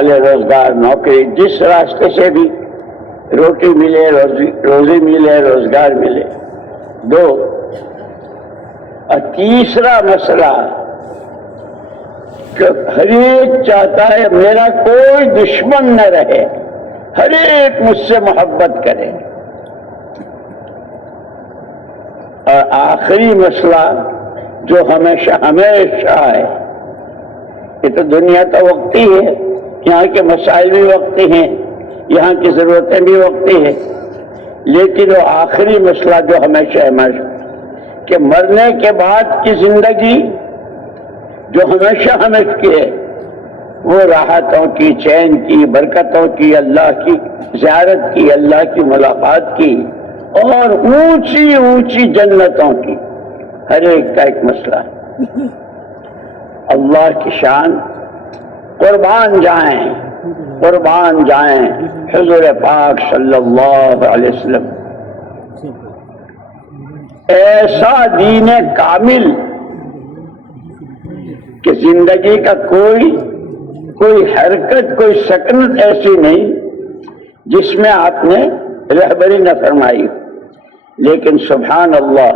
روزگار نوکری جس راستے سے بھی روٹی ملے روزی ملے روزگار ملے دو. اور تیسرا مسئلہ کہ ہر ایک چاہتا ہے میرا کوئی دشمن نہ رہے، ہر ایک مجھ سے محبت کرے. اور آخری مسئلہ جو ہمیشہ ہے، یہ تو دنیا تو وقتی ہے، یہاں کے مسائل بھی وقتی ہیں، یہاں کی ضرورتیں بھی وقتی ہیں، لیکن وہ آخری مسئلہ جو ہمیشہ کہ مرنے کے بعد کی زندگی جو ہمیشہ کی ہے، وہ راحتوں کی، چین کی، برکتوں کی، اللہ کی زیارت کی، اللہ کی ملاقات کی، اور اونچی اونچی جنتوں کی. ہر ایک کا ایک مسئلہ ہے. اللہ کی شان قربان جائیں حضور پاک صلی اللہ علیہ وسلم. ایسا دین کامل کہ زندگی کا کوئی حرکت، کوئی سکنت ایسی نہیں جس میں آپ نے رہبری نہ فرمائی. لیکن سبحان اللہ،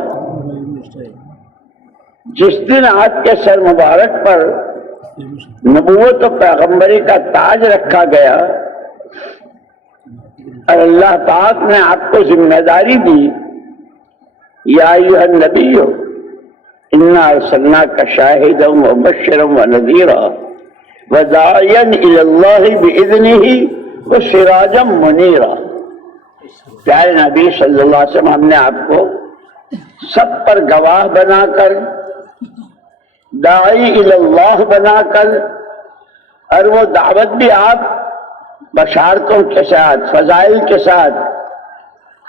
جس دن آپ کے سر مبارک پر نبوت و پیغمبری کا تاج رکھا گیا اور اللہ پاک نے آپ کو ذمہ داری دی، یا ایھا النبی انا ارسلناک شاہدا ومبشرا ونذیرا وداعیا الی اللہ باذنہ وسراجا منیرا. پیارے نبی صلی اللہ علیہ وسلم، ہم نے آپ کو سب پر گواہ بنا کر، داعی الی اللہ بنا کر، اور وہ دعوت بھی آپ بشارتوں کے ساتھ، فضائل کے ساتھ،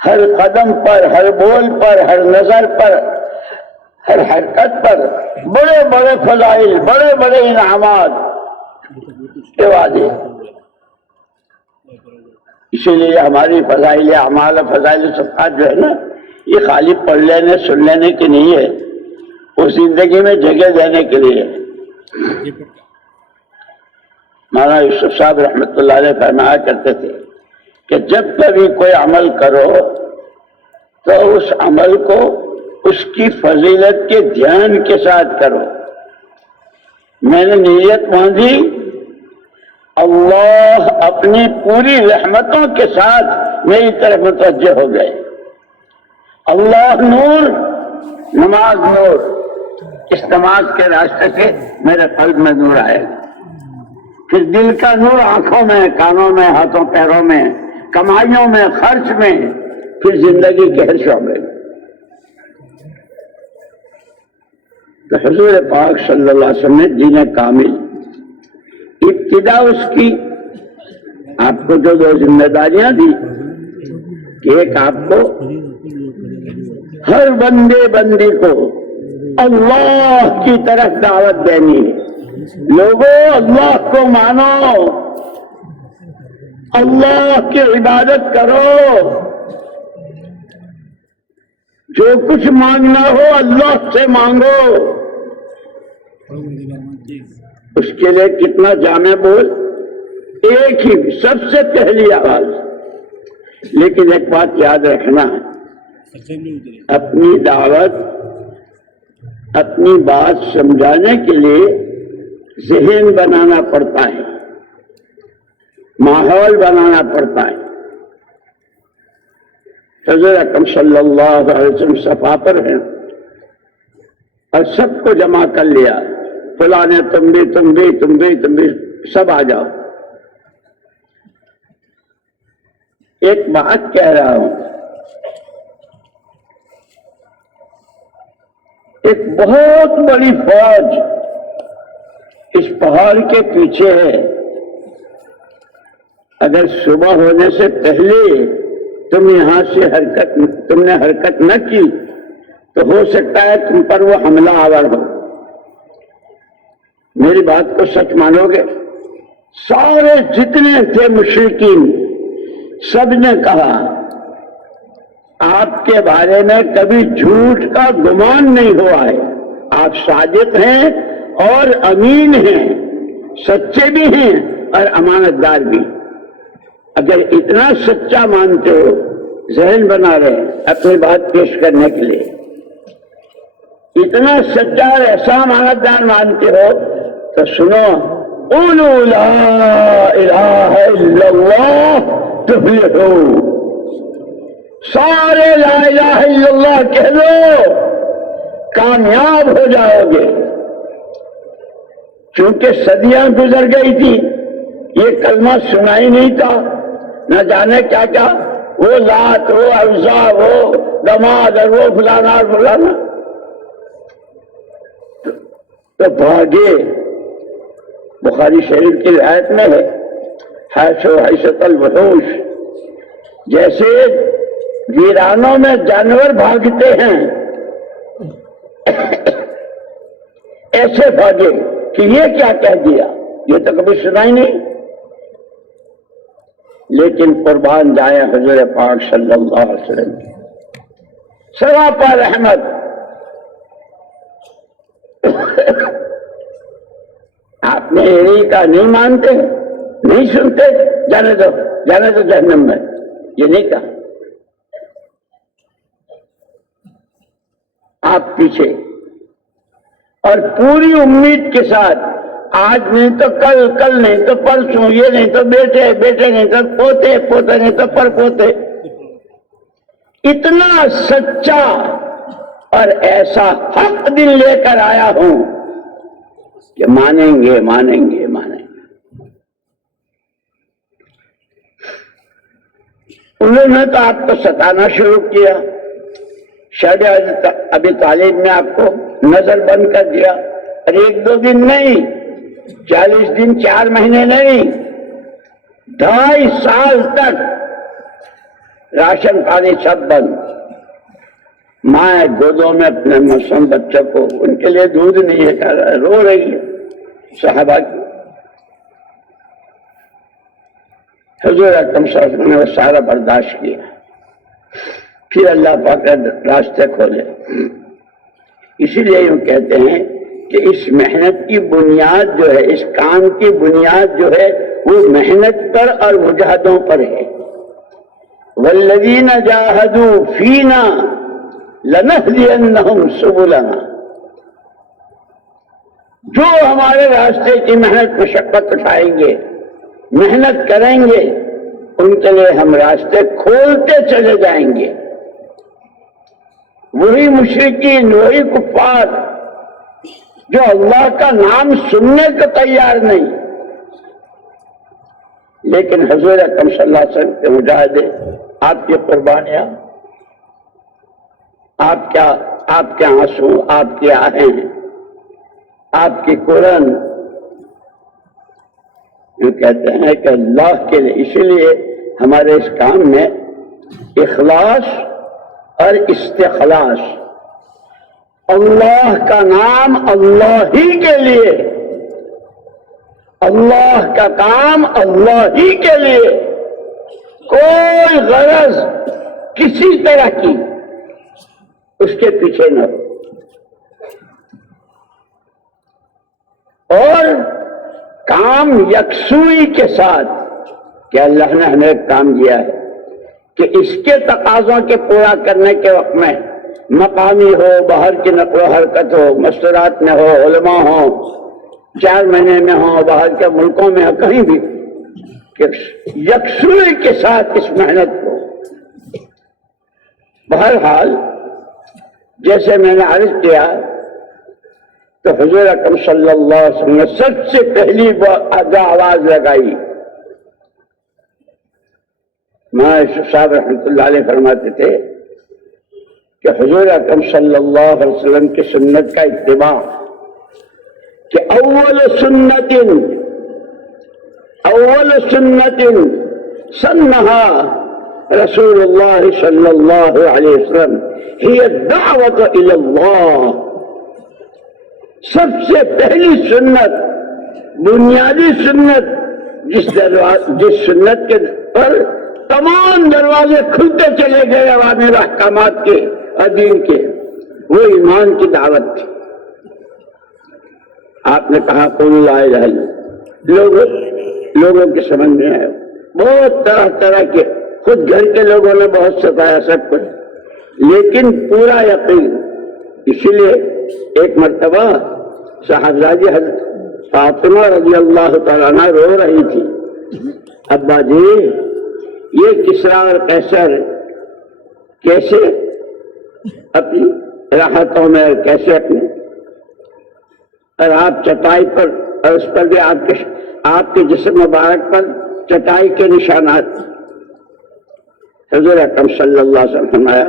ہر قدم پر، ہر بول پر، ہر نظر پر، ہر حرکت پر بڑے بڑے فضائل، بڑے بڑے انعامات کے وعدے. اسی لیے ہماری فضائل اعمال، فضائل صفات جو ہے نا، یہ خالی پڑھ لینے سن لینے کی نہیں ہے، اس زندگی میں جگہ دینے کے لیے. مولانا یوسف صاحب رحمۃ اللہ علیہ فرمایا کرتے تھے کہ جب کبھی کوئی عمل کرو تو اس عمل کو اس کی فضیلت کے دھیان کے ساتھ کرو. میں نے نیت باندھی، اللہ اپنی پوری رحمتوں کے ساتھ میری طرف متوجہ ہو گئے. اللہ نور، نماز نور، اس نماز کے راستے سے میرے قلب میں نور آئے گا. پھر دل کا نور آنکھوں میں، کانوں میں، ہاتھوں پیروں میں، کمائیوں میں، خرچ میں، پھر زندگی کے ہر شعبے میں. تو حضور پاک صلی اللہ علیہ وسلم نے دین کامل، ابتدا اس کی آپ کو جو دو ذمہ داریاں دی کہ ایک آپ کو ہر بندے کو اللہ کی طرف دعوت دینی ہے. لوگوں اللہ کو مانو، اللہ کی عبادت کرو، جو کچھ مانگنا ہو اللہ سے مانگو. اس کے لیے کتنا جامع بول، ایک ہی سب سے پہلی آواز. لیکن ایک بات یاد رکھنا، اپنی دعوت، اپنی بات سمجھانے کے لیے ذہن بنانا پڑتا ہے، ماحول بنانا پڑتا ہے. حضور اکرم صلی اللہ علیہ وسلم صفا پر ہیں اور سب کو جمع کر لیا، فلاں نے تم بھی سب آ جاؤ. ایک بات کہہ رہا ہوں، ایک بہت بڑی فوج اس پہاڑ کے پیچھے ہے. اگر صبح ہونے سے پہلے تم یہاں سے تم نے حرکت نہ کی تو ہو سکتا ہے تم پر وہ حملہ آور ہو. میری بات کو سچ مانو گے؟ سارے جتنے تھے مشرکین سب نے کہا آپ کے بارے میں کبھی جھوٹ کا گمان نہیں ہوا ہے، آپ صادق ہیں اور امین ہیں، سچے بھی ہیں اور امانت دار بھی. اگر اتنا سچا مانتے ہو، ذہن بنا رہے ہیں اپنی بات پیش کرنے کے لیے، اتنا سچا اور ایسا امانت دار مانتے ہو تو سنو، قولوا لا الہ الا اللہ تفلحوا. سارے لا الہ الا اللہ کہہ لو، کامیاب ہو جاؤ گے. چونکہ صدیاں گزر گئی تھی، یہ کلمہ سنا ہی نہیں تھا، نہ جانے کیا کیا، وہ لات، وہ عزا، وہ دماد، اور وہ فلانا اور فلانا، تو بھاگے. بخاری شریف کی روایت میں ہے، حیث و حیثت الوحوش، جیسے ویرانوں میں جانور بھاگتے ہیں ایسے بھاگے کہ یہ کیا کہہ دیا، یہ تو کبھی سنا ہی نہیں. لیکن قربان جائیں حضور پاک صلی اللہ علیہ وسلم کی سراپا رحمت. آپ نے یہی کا نہیں مانتے، نہیں سنتے، جانے دو جہنم میں، یہ نہیں کہا. آپ پیچھے اور پوری امید کے ساتھ، آج نہیں تو کل، کل نہیں تو پرسوں، یہ نہیں تو بیٹے، بیٹے نہیں تو پوتے، پوتے نہیں تو پر پوتے. اتنا سچا اور ایسا حق دل لے کر آیا ہوں کہ مانیں گے مانیں گے مانیں گے. انہوں نے تو آپ کو ستانا شروع کیا. شاید ابھی طالب نے آپ کو نظر بند کر دیا، اور 1-2 دن نہیں، 40 دن 4 مہینے نہیں، 2.5 سال تک راشن پانی سب بند. ماں گودوں میں اپنے معصوم بچوں کو، ان کے لیے دودھ نہیں ہے، رو رہی ہے. صحابہ کی حضور اکرم صلی اللہ علیہ وسلم نے وہ سارا برداشت کیا. پھر اللہ پاک نے راستے کھولے. اسی لیے یوں کہتے ہیں کہ اس محنت کی بنیاد جو ہے، اس کام کی بنیاد جو ہے، وہ محنت پر اور مجاہدوں پر ہے. والذین جاہدوا فینا لنہدینہم سبلنا. جو ہمارے راستے کی محنت مشقت اٹھائیں گے، محنت کریں گے، ان کے لیے ہم راستے کھولتے چلے جائیں گے. وہی مشرکین، وہی کفار جو اللہ کا نام سننے کو تیار نہیں، لیکن حضور اکرم صلی اللہ علیہ وسلم کے مجاہدے، آپ کی قربانیاں، آپ کے آنسو، آپ کی آہیں، آپ کی قرآن، یہ کہتے ہیں کہ اللہ کے لیے. اسی لیے ہمارے اس کام میں اخلاص اور استخلاص، اللہ کا نام اللہ ہی کے لیے، اللہ کا کام اللہ ہی کے لیے، کوئی غرض کسی طرح کی اس کے پیچھے نہ ہو. اور کام یکسوئی کے ساتھ کہ اللہ نے ہمیں ایک کام دیا ہے کہ اس کے تقاضوں کے پورا کرنے کے وقت میں مقامی ہو، باہر کی نقل و حرکت ہو، مستورات میں ہو، علماء ہو، 4 مہینے میں ہو، باہر کے ملکوں میں ہو، کہیں بھی، کہ یکسوئی کے ساتھ اس محنت کو. بہرحال جیسے میں نے عرض کیا تو حضور اکرم صلی اللہ علیہ وسلم نے سب سے پہلی جو آواز لگائی، مولانا یوسف صاحب رحمۃ اللہ علیہ فرماتے تھے کہ حضور اکرم صلی اللہ علیہ وسلم کی سنت کا اتباع، کہ اول سنت سنہا رسول اللہ صلی اللہ علیہ وسلم ہی الدعوت الی اللہ. سب سے پہلی سنت، بنیادی سنت، جس سنت کے پر تمام دروازے کھلتے چلے گئے اوامر احکامات کے اور دین کے، وہ ایمان کی دعوت تھی. آپ نے کہا قولوا لا الہ الا اللہ. لوگ لوگوں کے سمجھ میں آئے، بہت طرح طرح کے، خود گھر کے لوگوں نے بہت ستایا سب کچھ، لیکن پورا یقین۔ اسی لیے ایک مرتبہ صاحبزادی حضرت فاطمہ رضی اللہ تعالیٰ عنہ رو رہی تھی، ابا جی یہ کسریٰ اور قیصر کیسے اپنی راحتوں میں، کیسے اپنے، اور آپ چٹائی پر، اور اس پر بھی آپ کے جسم مبارک پر چٹائی کے نشانات۔ حضور اکرم صلی اللہ علیہ وسلم فرمایا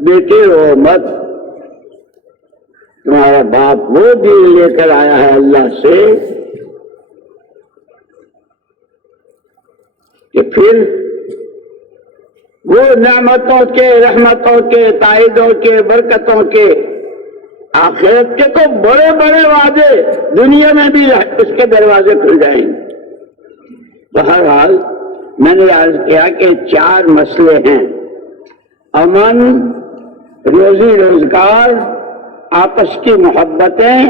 بیٹے رو مت، تمہارا باپ وہ دین لے کر آیا ہے اللہ سے کہ پھر وہ نعمتوں کے، رحمتوں کے، تائیدوں کے، برکتوں کے، آخرت کے تو بڑے بڑے وعدے، دنیا میں بھی اس کے دروازے کھل جائیں گے۔ بہرحال میں نے عرض کیا کہ 4 مسئلے ہیں: امن، روزی روزگار، آپس کی محبتیں،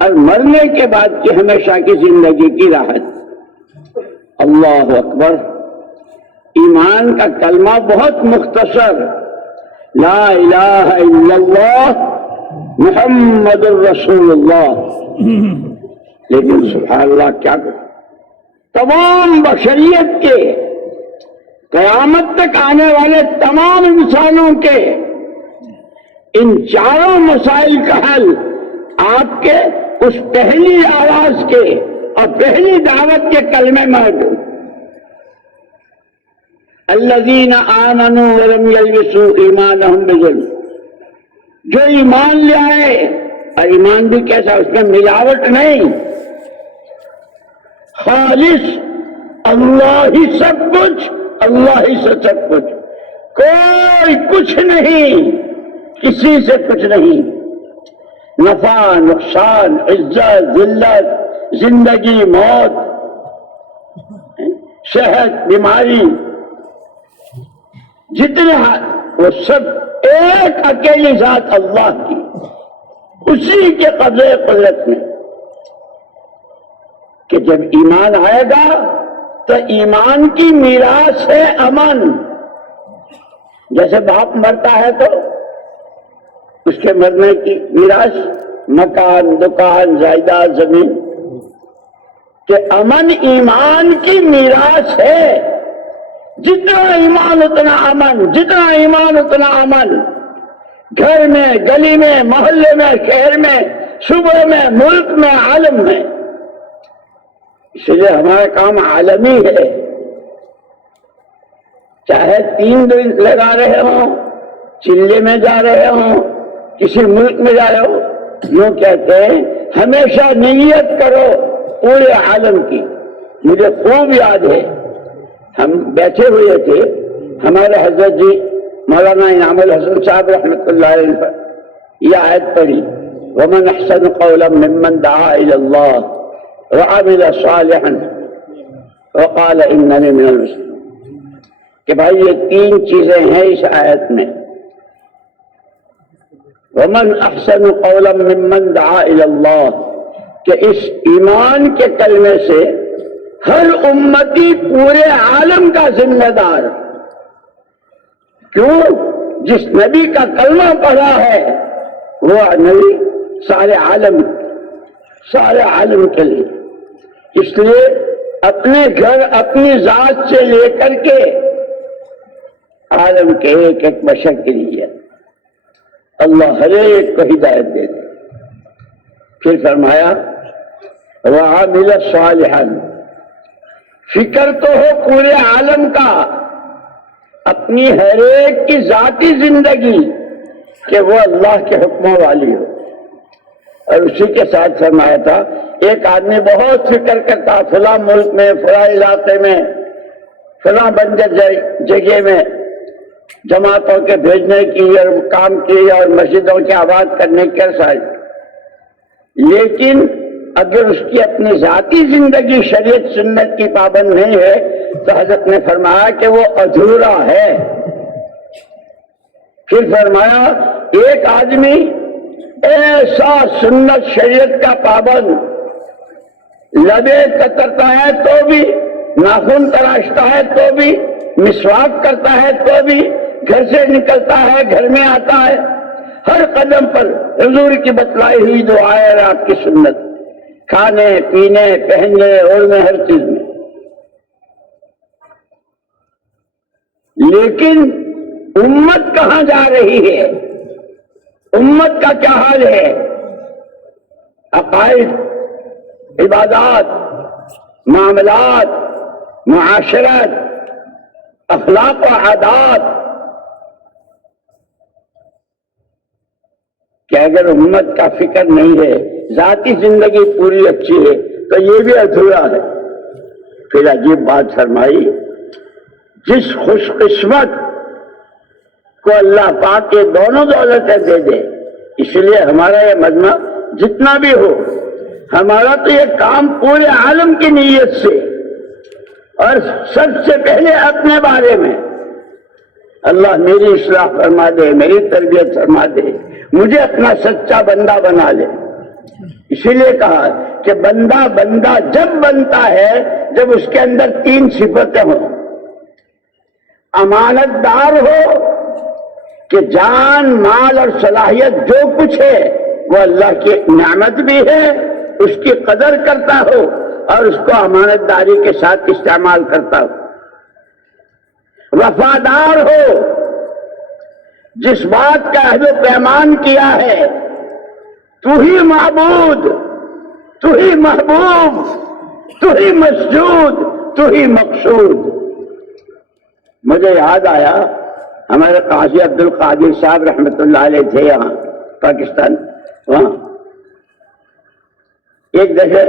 اور مرنے کے بعد کی ہمیشہ کی زندگی کی راحت۔ اللہ اکبر! ایمان کا کلمہ بہت مختصر، لا الہ الا اللہ محمد الرسول اللہ، لیکن سبحان اللہ کیا کہ تمام بشریت کے، قیامت تک آنے والے تمام انسانوں کے ان 4 مسائل کا حل آپ کے اس پہلی آواز کے اور پہلی دعوت کے کلمے میں موجود۔ الذین آمنوا ولم یلبسوا ایمانہم بظلم، جو ایمان لے آئے، اور ایمان بھی کیسا، اس میں ملاوٹ نہیں، خالص اللہ ہی سب کچھ، اللہ ہی سے سب کچھ، کوئی کچھ نہیں، کسی سے کچھ نہیں، نفع نقصان، عزت ذلت، زندگی موت، صحت بیماری، جتنے وہ سب ایک اکیلی ذات اللہ کی، اسی کے قبضے قدرت میں۔ کہ جب ایمان آئے گا تو ایمان کی میراث ہے امن۔ جیسے باپ مرتا ہے تو اس کے مرنے کی میراث مکان، دکان، جائیداد، زمین، کہ امن ایمان کی میراث ہے۔ جتنا ایمان اتنا امن، جتنا ایمان اتنا امن، گھر میں، گلی میں، محلے میں، شہر میں، صوبے میں، ملک میں، عالم میں۔ اس لیے ہمارا کام عالمی ہے، چاہے 3 دن لگا رہے ہوں، چلے میں جا رہے ہوں، کسی ملک میں جا رہے ہو، یوں کہتے ہیں ہمیشہ نیت کرو پورے عالم کی۔ مجھے خوب یاد ہے، ہم بیٹھے ہوئے تھے، ہمارے حضرت جی مولانا انعام الحسن صاحب رحمۃ اللہ علیہ پر یہ آیت پڑھی، وَمَنْ أَحْسَنُ قَوْلًا مِّمَّنْ دَعَا إِلَى اللَّهِ وَعَمِلَ صَالِحًا وَقَالَ إِنَّنِي مِنَ الْمُسْلِمِينَ، کہ بھائی یہ 3 چیزیں ہیں اس آیت میں۔ وَمَنْ أَحْسَنُ قَوْلًا مِّمَّنْ دَعَا إِلَى اللَّهِ، کہ اس ایمان کے کلمے سے ہر امتی پورے عالم کا ذمہ دار، کیوں؟ جس نبی کا کلمہ پڑھا ہے وہ نبی سارے عالم کے لیے۔ اس لیے اپنے گھر، اپنی ذات سے لے کر کے عالم کے ایک ایک بشر کے لیے اللہ ہر ایک کو ہدایت دے دے۔ پھر فرمایا وَعَمِلَ صَالِحًا، فکر تو ہو پورے عالم کا، اپنی ہر ایک کی ذاتی زندگی کہ وہ اللہ کے حکموں والی ہو۔ اور اسی کے ساتھ فرمایا تھا ایک آدمی بہت فکر کرتا، فلاں ملک میں، فلاں علاقے میں، فلاں بنجر جگہ میں جماعتوں کے بھیجنے کی اور کام کی اور مسجدوں کی آباد کرنے کی سائز، لیکن اگر اس کی اپنی ذاتی زندگی شریعت سنت کی پابند نہیں ہے تو حضرت نے فرمایا کہ وہ ادھورا ہے۔ پھر فرمایا ایک آدمی ایسا سنت شریعت کا پابند لبے کترتا ہے تو بھی ناخن تراشتا ہے تو بھی، مسواک کرتا ہے تو بھی، گھر سے نکلتا ہے گھر میں آتا ہے، ہر قدم پر حضور کی بتلائی ہوئی دعا ہے، آپ کی سنت، کھانے پینے پہننے اوڑھنے ہر چیز میں۔ لیکن امت کہاں جا رہی ہے؟ امت کا کیا حال ہے؟ عقائد، عبادات، معاملات، معاشرت، اخلاق و عادات، کہ اگر امت کا فکر نہیں ہے، ذاتی زندگی پوری اچھی ہے تو یہ بھی ادھورا ہے۔ پھر عجیب بات فرمائی، جس خوش قسمت کو اللہ پاک کے دونوں دولتیں دے دے، اس لیے ہمارا یہ مجمع جتنا بھی ہو، ہمارا تو یہ کام پورے عالم کی نیت سے، اور سب سے پہلے اپنے بارے میں، اللہ میری اصلاح فرما دے، میری تربیت فرما دے، مجھے اپنا سچا بندہ بنا لے۔ اسی لیے کہا کہ بندہ بندہ جب بنتا ہے جب اس کے اندر تین صفتیں ہوں، امانت دار ہو کہ جان مال اور صلاحیت جو کچھ ہے وہ اللہ کی نعمت بھی ہے، اس کی قدر کرتا ہو اور اس کو امانت داری کے ساتھ استعمال کرتا ہو۔ وفادار ہو، جس بات کا عہد و پیمان کیا ہے، تو ہی معبود، تو ہی محبوب، تو ہی مسجود، تو ہی مقصود۔ مجھے یاد آیا ہمارے قاضی عبد القادر صاحب رحمۃ اللہ علیہ تھے یہاں پاکستان، وہاں ایک دفعہ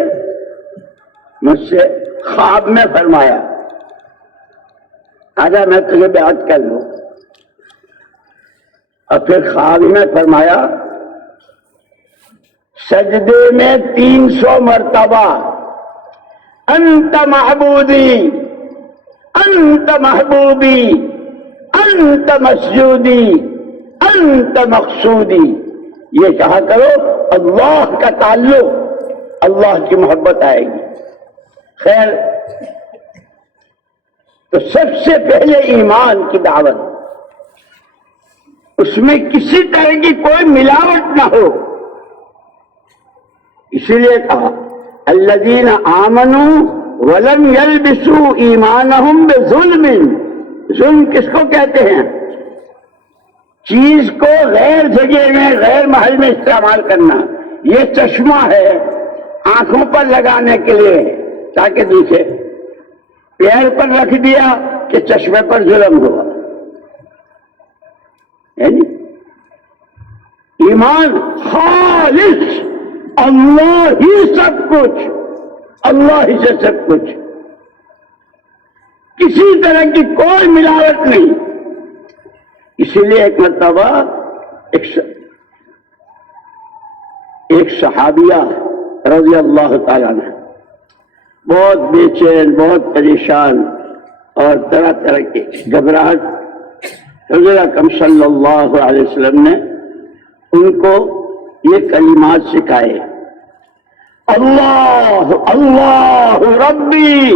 مجھ سے خواب میں فرمایا، آجا میں تجھے بیعت کر لوں، اور پھر خواب میں فرمایا سجدے میں 300 مرتبہ انت معبودی، انت محبوبی، انت مسجودی، انت مقصودی، یہ کہا کرو، اللہ کا تعلق، اللہ کی محبت آئے گی۔ خیر، تو سب سے پہلے ایمان کی دعوت، اس میں کسی طرح کی کوئی ملاوٹ نہ ہو، اسی لیے کہا الذین آمنوا ولم یلبسوا ایمانہم بظلم۔ ظلم کس کو کہتے ہیں؟ چیز کو غیر جگہ میں غیر محل میں استعمال کرنا۔ یہ چشمہ ہے، آنکھوں پر لگانے کے لیے تاکہ دیکھے، پیر پر رکھ دیا کہ چشمے پر ظلم ہوا۔ یعنی ایمان خالص، اللہ ہی سب کچھ، اللہ ہی سے سب کچھ، کسی طرح کی کوئی ملاوٹ نہیں۔ اسی لیے ایک مرتبہ ایک صحابیہ رضی اللہ تعالیٰ عنہ بہت بے چین، بہت پریشان اور طرح طرح کی گھبراہٹ، حضور اکرم صلی اللہ علیہ وسلم نے ان کو یہ کلمات سکھائے، اللہ اللہ ربی،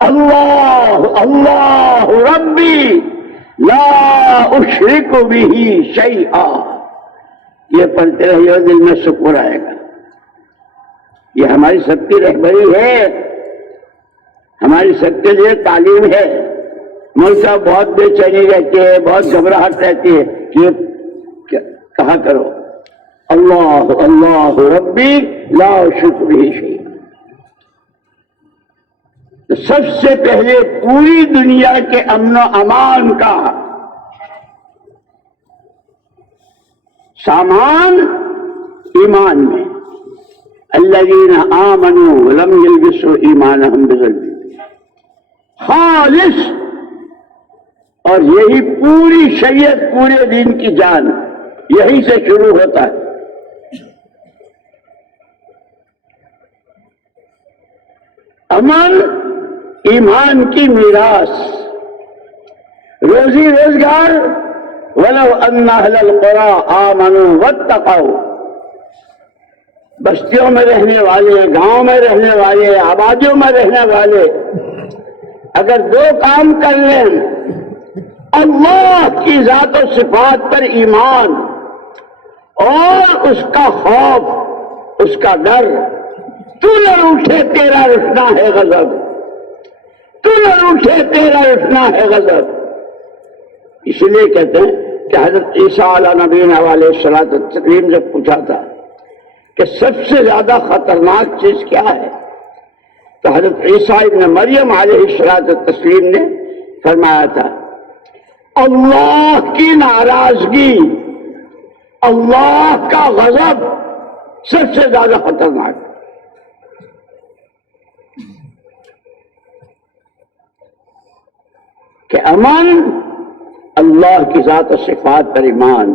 اللہ اللہ ربی لا اشرک بہ شیئا۔ یہ پڑھتے رہیے، دل میں سکون آئے گا۔ یہ ہماری سب کی رہبری ہے، ہماری سب کے لیے تعلیم ہے۔ مولوی صاحب بہت بے چینی رہتی ہے، بہت گھبراہٹ رہتی ہے، یہ کہا کرو اللہ اللہ ربی لا اشرک بہ شیئا۔ تو سب سے پہلے پوری دنیا کے امن و امان کا سامان ایمان میں، الذین آمنوا لم یلبسوا ایمانہم بظلم، خالص، اور یہی پوری شریعت، پورے دین کی جان یہی سے شروع ہوتا ہے۔ امن ایمان کی میراث، روزی روزگار، ولو ان اہل القری آمنوا واتقوا، بستیوں میں رہنے والے، گاؤں میں رہنے والے، آبادیوں میں رہنے والے اگر دو کام کر لیں، اللہ کی ذات و صفات پر ایمان اور اس کا خوف، اس کا ڈر، تو نہ روٹھے تیرا رٹنا ہے غضب، تو نہ روٹھے تیرا رٹنا ہے غضب۔ اس لیے کہتے ہیں کہ حضرت عیسیٰ علیہ نبینا علیہ الصلوۃ والتسلیم سے پوچھا تھا کہ سب سے زیادہ خطرناک چیز کیا ہے، تو حضرت عیسیٰ ابن مریم علیہ الصلوۃ والتسلیم نے فرمایا تھا اللہ کی ناراضگی، اللہ کا غضب سب سے زیادہ خطرناک۔ کہ امن اللہ کی ذات و صفات پر ایمان،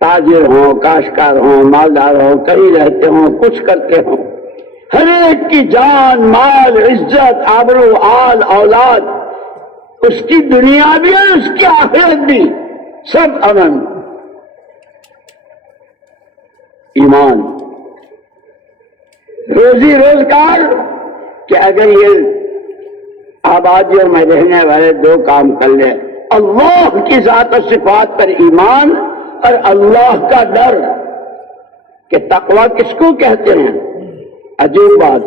تاجر ہوں، کاشتکار ہوں، مالدار ہوں، کہیں رہتے ہوں، کچھ کرتے ہوں، ہر ایک کی جان، مال، عزت، آبرو، آل، اولاد، اس کی دنیا بھی اور اس کی آخرت بھی، سب امن، ایمان، روزی روزگار۔ کہ اگر یہ آبادیوں میں رہنے والے دو کام کر لیں، اللہ کی ذات و صفات پر ایمان اور اللہ کا ڈر۔ کہ تقوی کس کو کہتے ہیں؟ عجیب بات،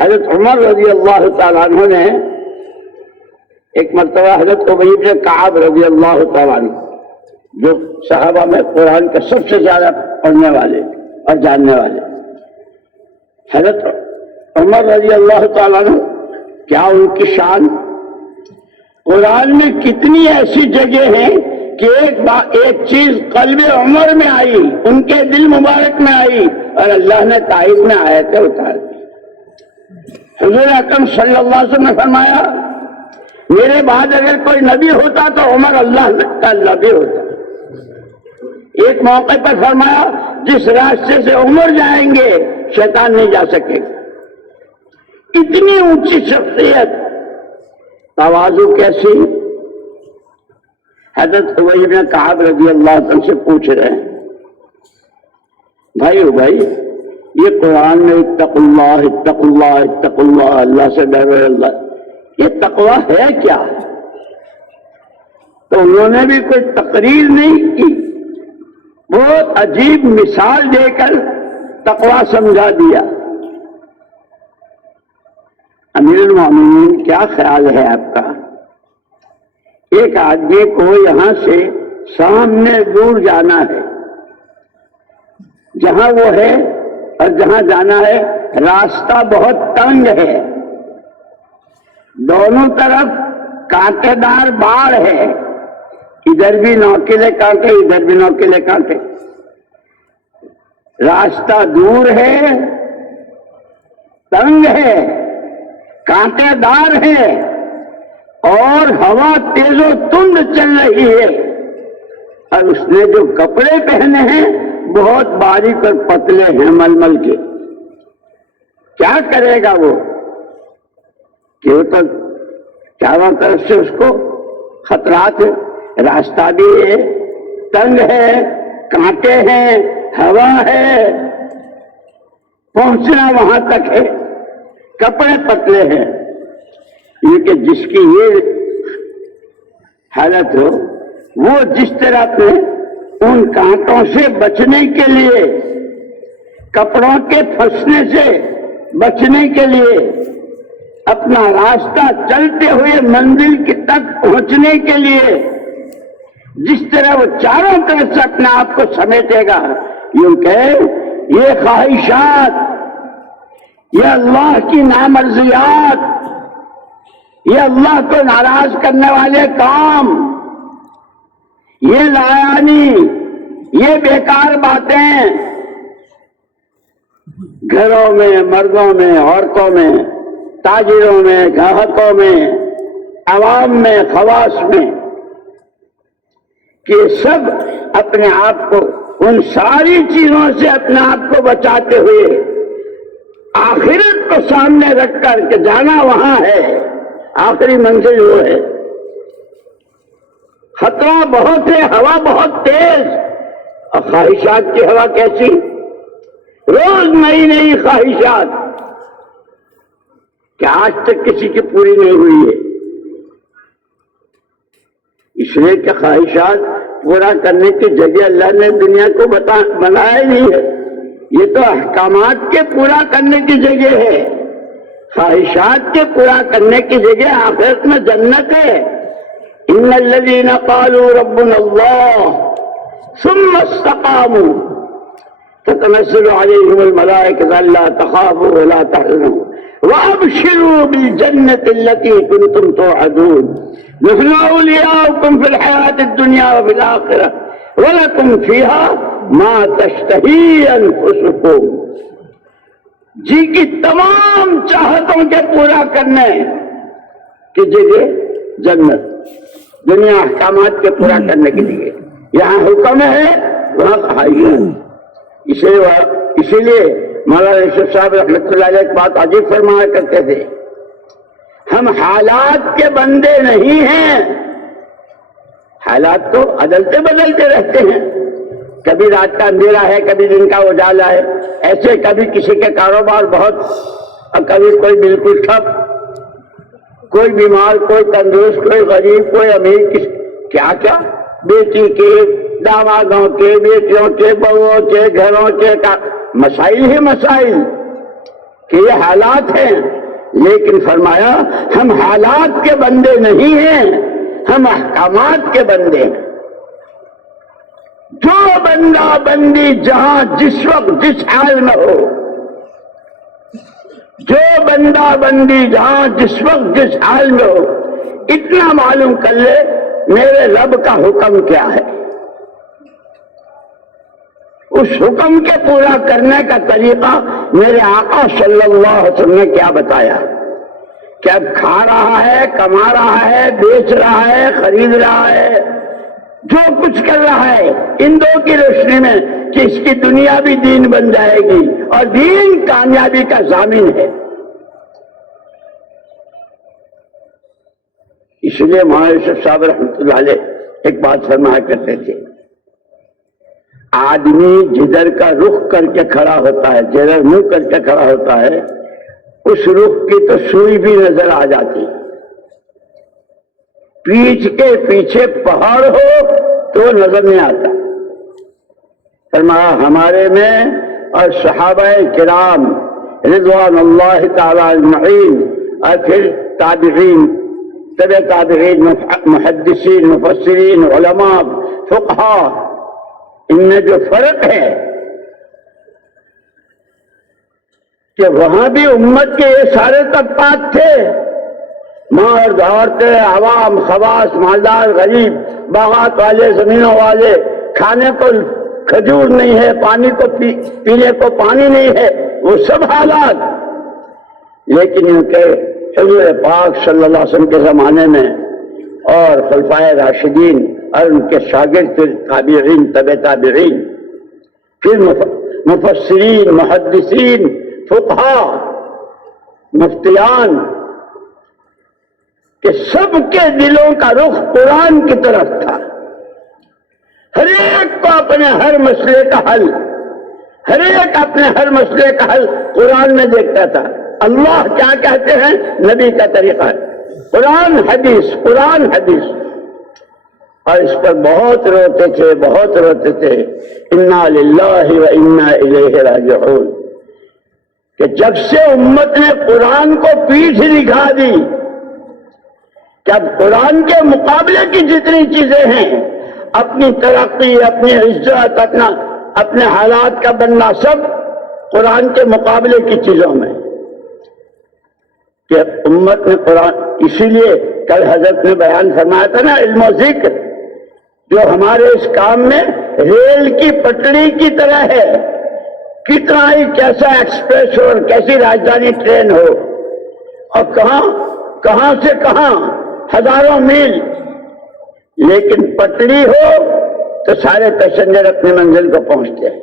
حضرت عمر رضی اللہ تعالیٰ عنہ نے ایک مرتبہ حضرت ابی بن کعب رضی اللہ تعالیٰ عنہ، جو صحابہ میں قرآن کے سب سے زیادہ پڑھنے والے اور جاننے والے، حضرت عمر رضی اللہ تعالیٰ عنہ، کیا ان کی شان! قرآن میں کتنی ایسی جگہ ہیں کہ ایک چیز قلب عمر میں آئی، ان کے دل مبارک میں آئی اور اللہ نے تائید میں آیتیں اتار دی۔ حضور اکرم صلی اللہ علیہ وسلم نے فرمایا میرے بعد اگر کوئی نبی ہوتا تو عمر اللہ کا نبی ہوتا۔ ایک موقع پر فرمایا جس راستے سے عمر جائیں گے شیطان نہیں جا سکے گا۔ اتنی اونچی شخصیت، تواضع کیسی! حضرت ابی بن کعب رضی اللہ عنہ سے پوچھ رہے ہیں بھائی یہ قرآن میں اتقوا اللہ اتقوا اللہ اتقوا اللہ، اللہ سے ڈرو اللہ، یہ تقوی ہے کیا؟ تو انہوں نے بھی کوئی تقریر نہیں کی، بہت عجیب مثال دے کر تقوی سمجھا دیا۔ امیر المومنین، کیا خیال ہے آپ کا؟ ایک آدمی کو یہاں سے سامنے دور جانا ہے، جہاں وہ ہے اور جہاں جانا ہے راستہ بہت تنگ ہے، دونوں طرف کانٹے دار باڑ ہے، ادھر بھی نوکیلے کانٹے، ادھر بھی نوکیلے کانٹے، راستہ دور ہے، تنگ ہے، کانٹے دار ہے اور ہوا تیز و تند چل رہی ہے، اور اس نے جو کپڑے پہنے ہیں بہت باریک اور پتلے ہیں ململ کے۔ کیا کرے گا وہ؟ کہ وہ تو چاروں طرف سے اس کو خطرات ہے، راستہ بھی ہے، تنگ ہے، کانٹے ہیں، ہوا ہے، پہنچنا وہاں تک ہے، کپڑے پتلے ہیں۔ یہ کہ جس کی یہ حالت ہو، وہ جس طرح اپنے ان کانٹوں سے بچنے کے لیے، کپڑوں کے پھنسنے سے بچنے کے لیے، اپنا راستہ چلتے ہوئے منزل تک پہنچنے کے لیے جس طرح وہ چاروں طرف سے اپنے آپ کو سمیٹے گا، یوں کہ یہ خواہشات، یہ اللہ کی نامرضیات، یہ اللہ کو ناراض کرنے والے کام، یہ لایانی، یہ بیکار باتیں گھروں میں، مردوں میں، عورتوں میں، تاجروں میں، گاہکوں میں، عوام میں، خواص میں، کہ سب اپنے آپ کو ان ساری چیزوں سے اپنے آپ کو بچاتے ہوئے آخرت کو سامنے رکھ کر کہ جانا وہاں ہے، آخری منزل وہ ہے۔ خطرہ بہت ہے، ہوا بہت تیز، اور خواہشات کی ہوا کیسی؟ روز نئی نئی خواہشات کہ آج تک کسی کی پوری نہیں ہوئی ہے، اس لیے کہ خواہشات پورا کرنے کی جگہ اللہ نے دنیا کو بنایا نہیں ہے، یہ تو احکامات کے پورا کرنے کی جگہ ہے، خواہشات کے پورا کرنے کی جگہ آخرت میں جنت ہے۔ ان الذین قالوا ربنا اللہ ثم استقاموا تتنزل علیہم الملائکۃ الا تخافوا ولا تحزنوا وابشروا بالجنة التي كنتم توعدون نحن اولیاؤکم فی الحیاة الدنیا وفی الآخرہ ولکم فیہا ما تشتہی انفسکم، جی کی تمام چاہتوں کے پورا کرنے کی جگہ جنت، دنیا احکامات کے پورا کرنے کے لیے یہاں حکم ہے وہاں خواہش ہے۔ اسی لیے مولانا یوسف صاحب رحمۃ اللہ علیہ ایک بات عجیب فرمایا کرتے تھے، ہم حالات کے بندے نہیں ہیں، حالات تو عدلتے بدلتے رہتے ہیں، کبھی رات کا اندھیرا ہے، کبھی دن کا اجالا ہے، ایسے کبھی کسی کے کاروبار بہت اور کبھی کوئی بالکل ٹھپ، کوئی بیمار، کوئی تندرست، کوئی غریب، کوئی امیر، کیا کیا بیٹی کے، دامادوں کے، بیٹیوں کے، بہوؤں کے، گھروں کے مسائل ہی مسائل کہ یہ حالات ہیں، لیکن فرمایا ہم حالات کے بندے نہیں ہیں، ہم احکامات کے بندے ہیں۔ جو بندہ بندی جہاں جس وقت جس حال میں ہو، جو بندہ بندی جہاں جس وقت جس حال میں ہو، اتنا معلوم کر لے میرے رب کا حکم کیا ہے، اس حکم کے پورا کرنے کا طریقہ میرے آقا صلی اللہ علیہ وسلم نے کیا بتایا کہ اب کھا رہا ہے، کما رہا ہے، بیچ رہا ہے، خرید رہا ہے، جو کچھ کر رہا ہے ان دو کی روشنی میں کہ اس کی دنیا بھی دین بن جائے گی اور دین کامیابی کا ضامن ہے۔ اس لیے مولانا یوسف صاحب رحمۃ اللہ علیہ ایک بات فرمایا کرتے تھے، آدمی جدھر کا رخ کر کے کھڑا ہوتا ہے، جدھر منہ کر کے کھڑا ہوتا ہے، اس رخ کی تو سوئی بھی نظر آ جاتی، پیچھ کے پیچھے پہاڑ ہو تو نظر نہیں آتا۔ فرمایا ہمارے میں اور صحابہ کرام رضوان اللہ تعالی اجمعین اور پھر تابعین، تبع تابعین، محدثین، مفسرین، علماء، فقہاء، ان میں جو فرق ہے کہ وہاں بھی امت کے یہ سارے طبقات تھے، مرد، عورتیں، عوام، خواص، مالدار، غریب، باغات والے، زمینوں والے، کھانے کو کھجور نہیں ہے، پانی کو پینے کو پانی نہیں ہے، وہ سب حالات، لیکن ان کے حضور پاک صلی اللہ علیہ وسلم کے زمانے میں اور خلفائے راشدین اور ان کے شاگرد تابعین، تبع تابعین، پھر مفسرین، محدثین، فقہاء، مفتیان، کہ سب کے دلوں کا رخ قرآن کی طرف تھا، ہر ایک کو اپنے ہر مسئلے کا حل، ہر ایک اپنے ہر مسئلے کا حل قرآن میں دیکھتا تھا۔ اللہ کیا کہتے ہیں، نبی کا طریقہ ہے، قرآن حدیث، قرآن حدیث، اور اس پر بہت روتے تھے، بہت روتے تھے، انا للہ و انا الیہ راجعون، کہ جب سے امت نے قرآن کو پیٹھ دکھا دی کہ اب قرآن کے مقابلے کی جتنی چیزیں ہیں، اپنی ترقی، اپنی عزت، اپنے حالات کا بننا، سب قرآن کے مقابلے کی چیزوں میں، کہ امت نے قرآن، اسی لیے کل حضرت نے بیان فرمایا تھا نا، علم و ذکر جو ہمارے اس کام میں ریل کی پٹڑی کی طرح ہے، کتنا ہی کیسا ایکسپریس ہو اور کیسی راجدھانی ٹرین ہو، اور کہاں سے کہاں ہزاروں میل، لیکن پٹڑی ہو تو سارے پیسنجر اپنی منزل کو پہنچتے ہیں،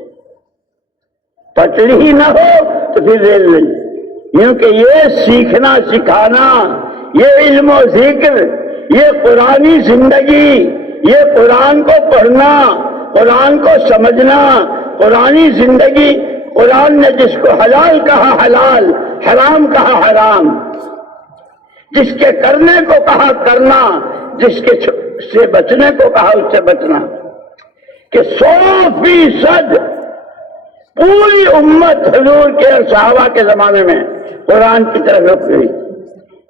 پٹڑی ہی نہ ہو تو پھر ریل نہیں۔ کیونکہ یہ سیکھنا سکھانا، یہ علم و ذکر، یہ قرآنی زندگی، یہ قرآن کو پڑھنا، قرآن کو سمجھنا، قرآنی زندگی، قرآن نے جس کو حلال کہا حلال، حرام کہا حرام، جس کے کرنے کو کہا کرنا، جس کے سے بچنے کو کہا اس سے بچنا، کہ 100% پوری امت حضور کے اور صحابہ کے زمانے میں قرآن کی طرف رخ گئی۔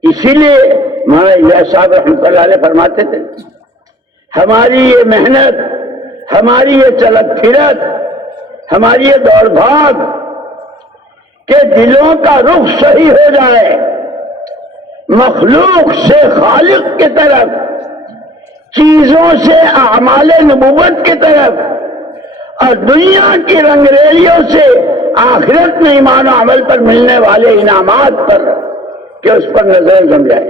اسی لیے مولانا الیاس صاحب رحمۃ اللہ علیہ فرماتے تھے ہماری یہ محنت، ہماری یہ چلت پھرت، ہماری یہ دوڑ بھاگ کہ دلوں کا رخ صحیح ہو جائے مخلوق سے خالق کی طرف، چیزوں سے اعمال نبوت کی طرف، اور دنیا کی رنگریلیوں سے آخرت میں ایمان و عمل پر ملنے والے انعامات پر، کہ اس پر نظر جم جائے۔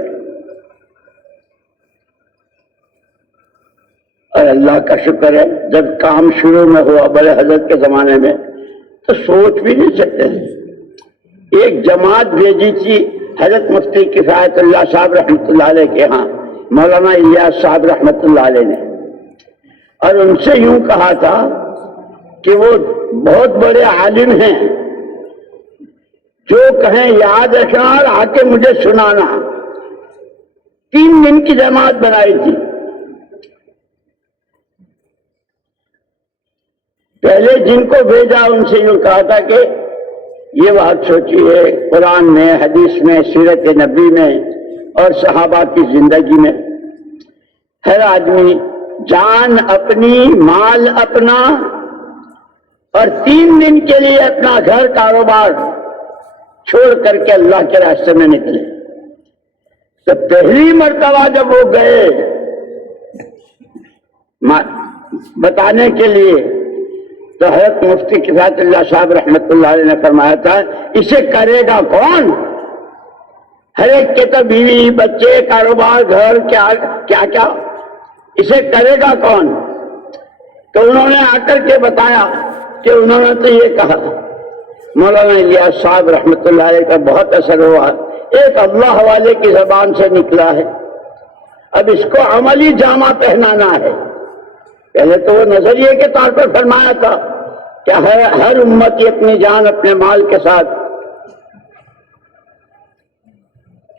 اور اللہ کا شکر ہے جب کام شروع میں ہوا بڑے حضرت کے زمانے میں تو سوچ بھی نہیں سکتے تھے۔ ایک جماعت بھیجی تھی حضرت مفتی کفایت اللہ صاحب رحمۃ اللہ علیہ کے ہاں مولانا الیاس صاحب رحمۃ اللہ علیہ نے، اور ان سے یوں کہا تھا کہ وہ بہت بڑے عالم ہیں، جو کہیں یاد رکھنا اور آ کے مجھے سنانا۔ 3 دن کی جماعت بنائی تھی۔ پہلے جن کو بھیجا ان سے یوں کہا تھا کہ یہ بات سوچیے قرآن میں، حدیث میں، سیرت نبی میں اور صحابہ کی زندگی میں ہر آدمی جان اپنی، مال اپنا، اور 3 دن کے لیے اپنا گھر کاروبار چھوڑ کر کے اللہ کے راستے میں نکلے۔ تو پہلی مرتبہ جب وہ گئے بتانے کے لیے تو حضرت مفتی کفایت اللہ صاحب رحمۃ اللہ علیہ نے فرمایا تھا اسے کرے گا کون؟ ہر ایک کے تو بیوی، بچے، کاروبار، گھر، کیا کیا، اسے کرے گا کون؟ تو انہوں نے آ کر کے بتایا کہ انہوں نے تو یہ کہا۔ مولانا الیاس صاحب رحمۃ اللہ علیہ کا بہت اثر ہوا، ایک اللہ والے کی زبان سے نکلا ہے، اب اس کو عملی جامہ پہنانا ہے۔ پہلے تو وہ نظریے کے طور پر فرمایا تھا کہ ہر امتی اپنی جان اپنے مال کے ساتھ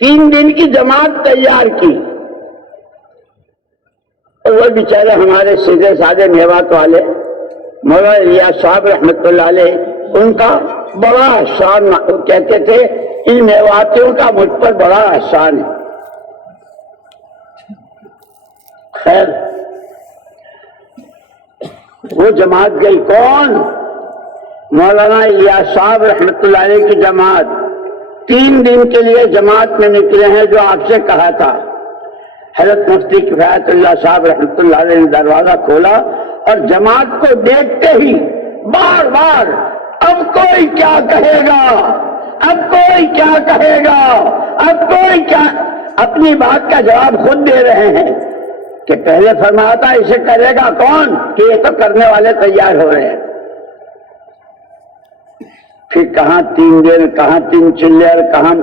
3 دن کی جماعت تیار کی، اور وہ بیچارے ہمارے سیدھے سادے میوات والے مولانا الیاس صاحب رحمۃ اللہ علیہ، ان کا بڑا احسان، کہتے تھے ان میواتیوں کا مجھ پر بڑا احسان ہے۔ خیر وہ جماعت گئی کون؟ مولانا الیاس صاحب رحمۃ اللہ علیہ کی جماعت 3 دن کے لیے جماعت میں نکلے ہیں، جو آپ سے کہا تھا۔ حضرت مفتی کفایت اللہ صاحب رحمۃ اللہ علیہ نے دروازہ کھولا اور جماعت کو دیکھتے ہی بار بار اب کوئی کیا کہے گا، اب کوئی کیا کہے گا، اب کوئی کیا، اپنی بات کا جواب خود دے رہے ہیں کہ پہلے فرمایا تھا اسے کرے گا کون، کہ یہ تو کرنے والے تیار ہو رہے ہیں۔ پھر کہاں 3 دن، کہاں 3 چلے، اور کہاں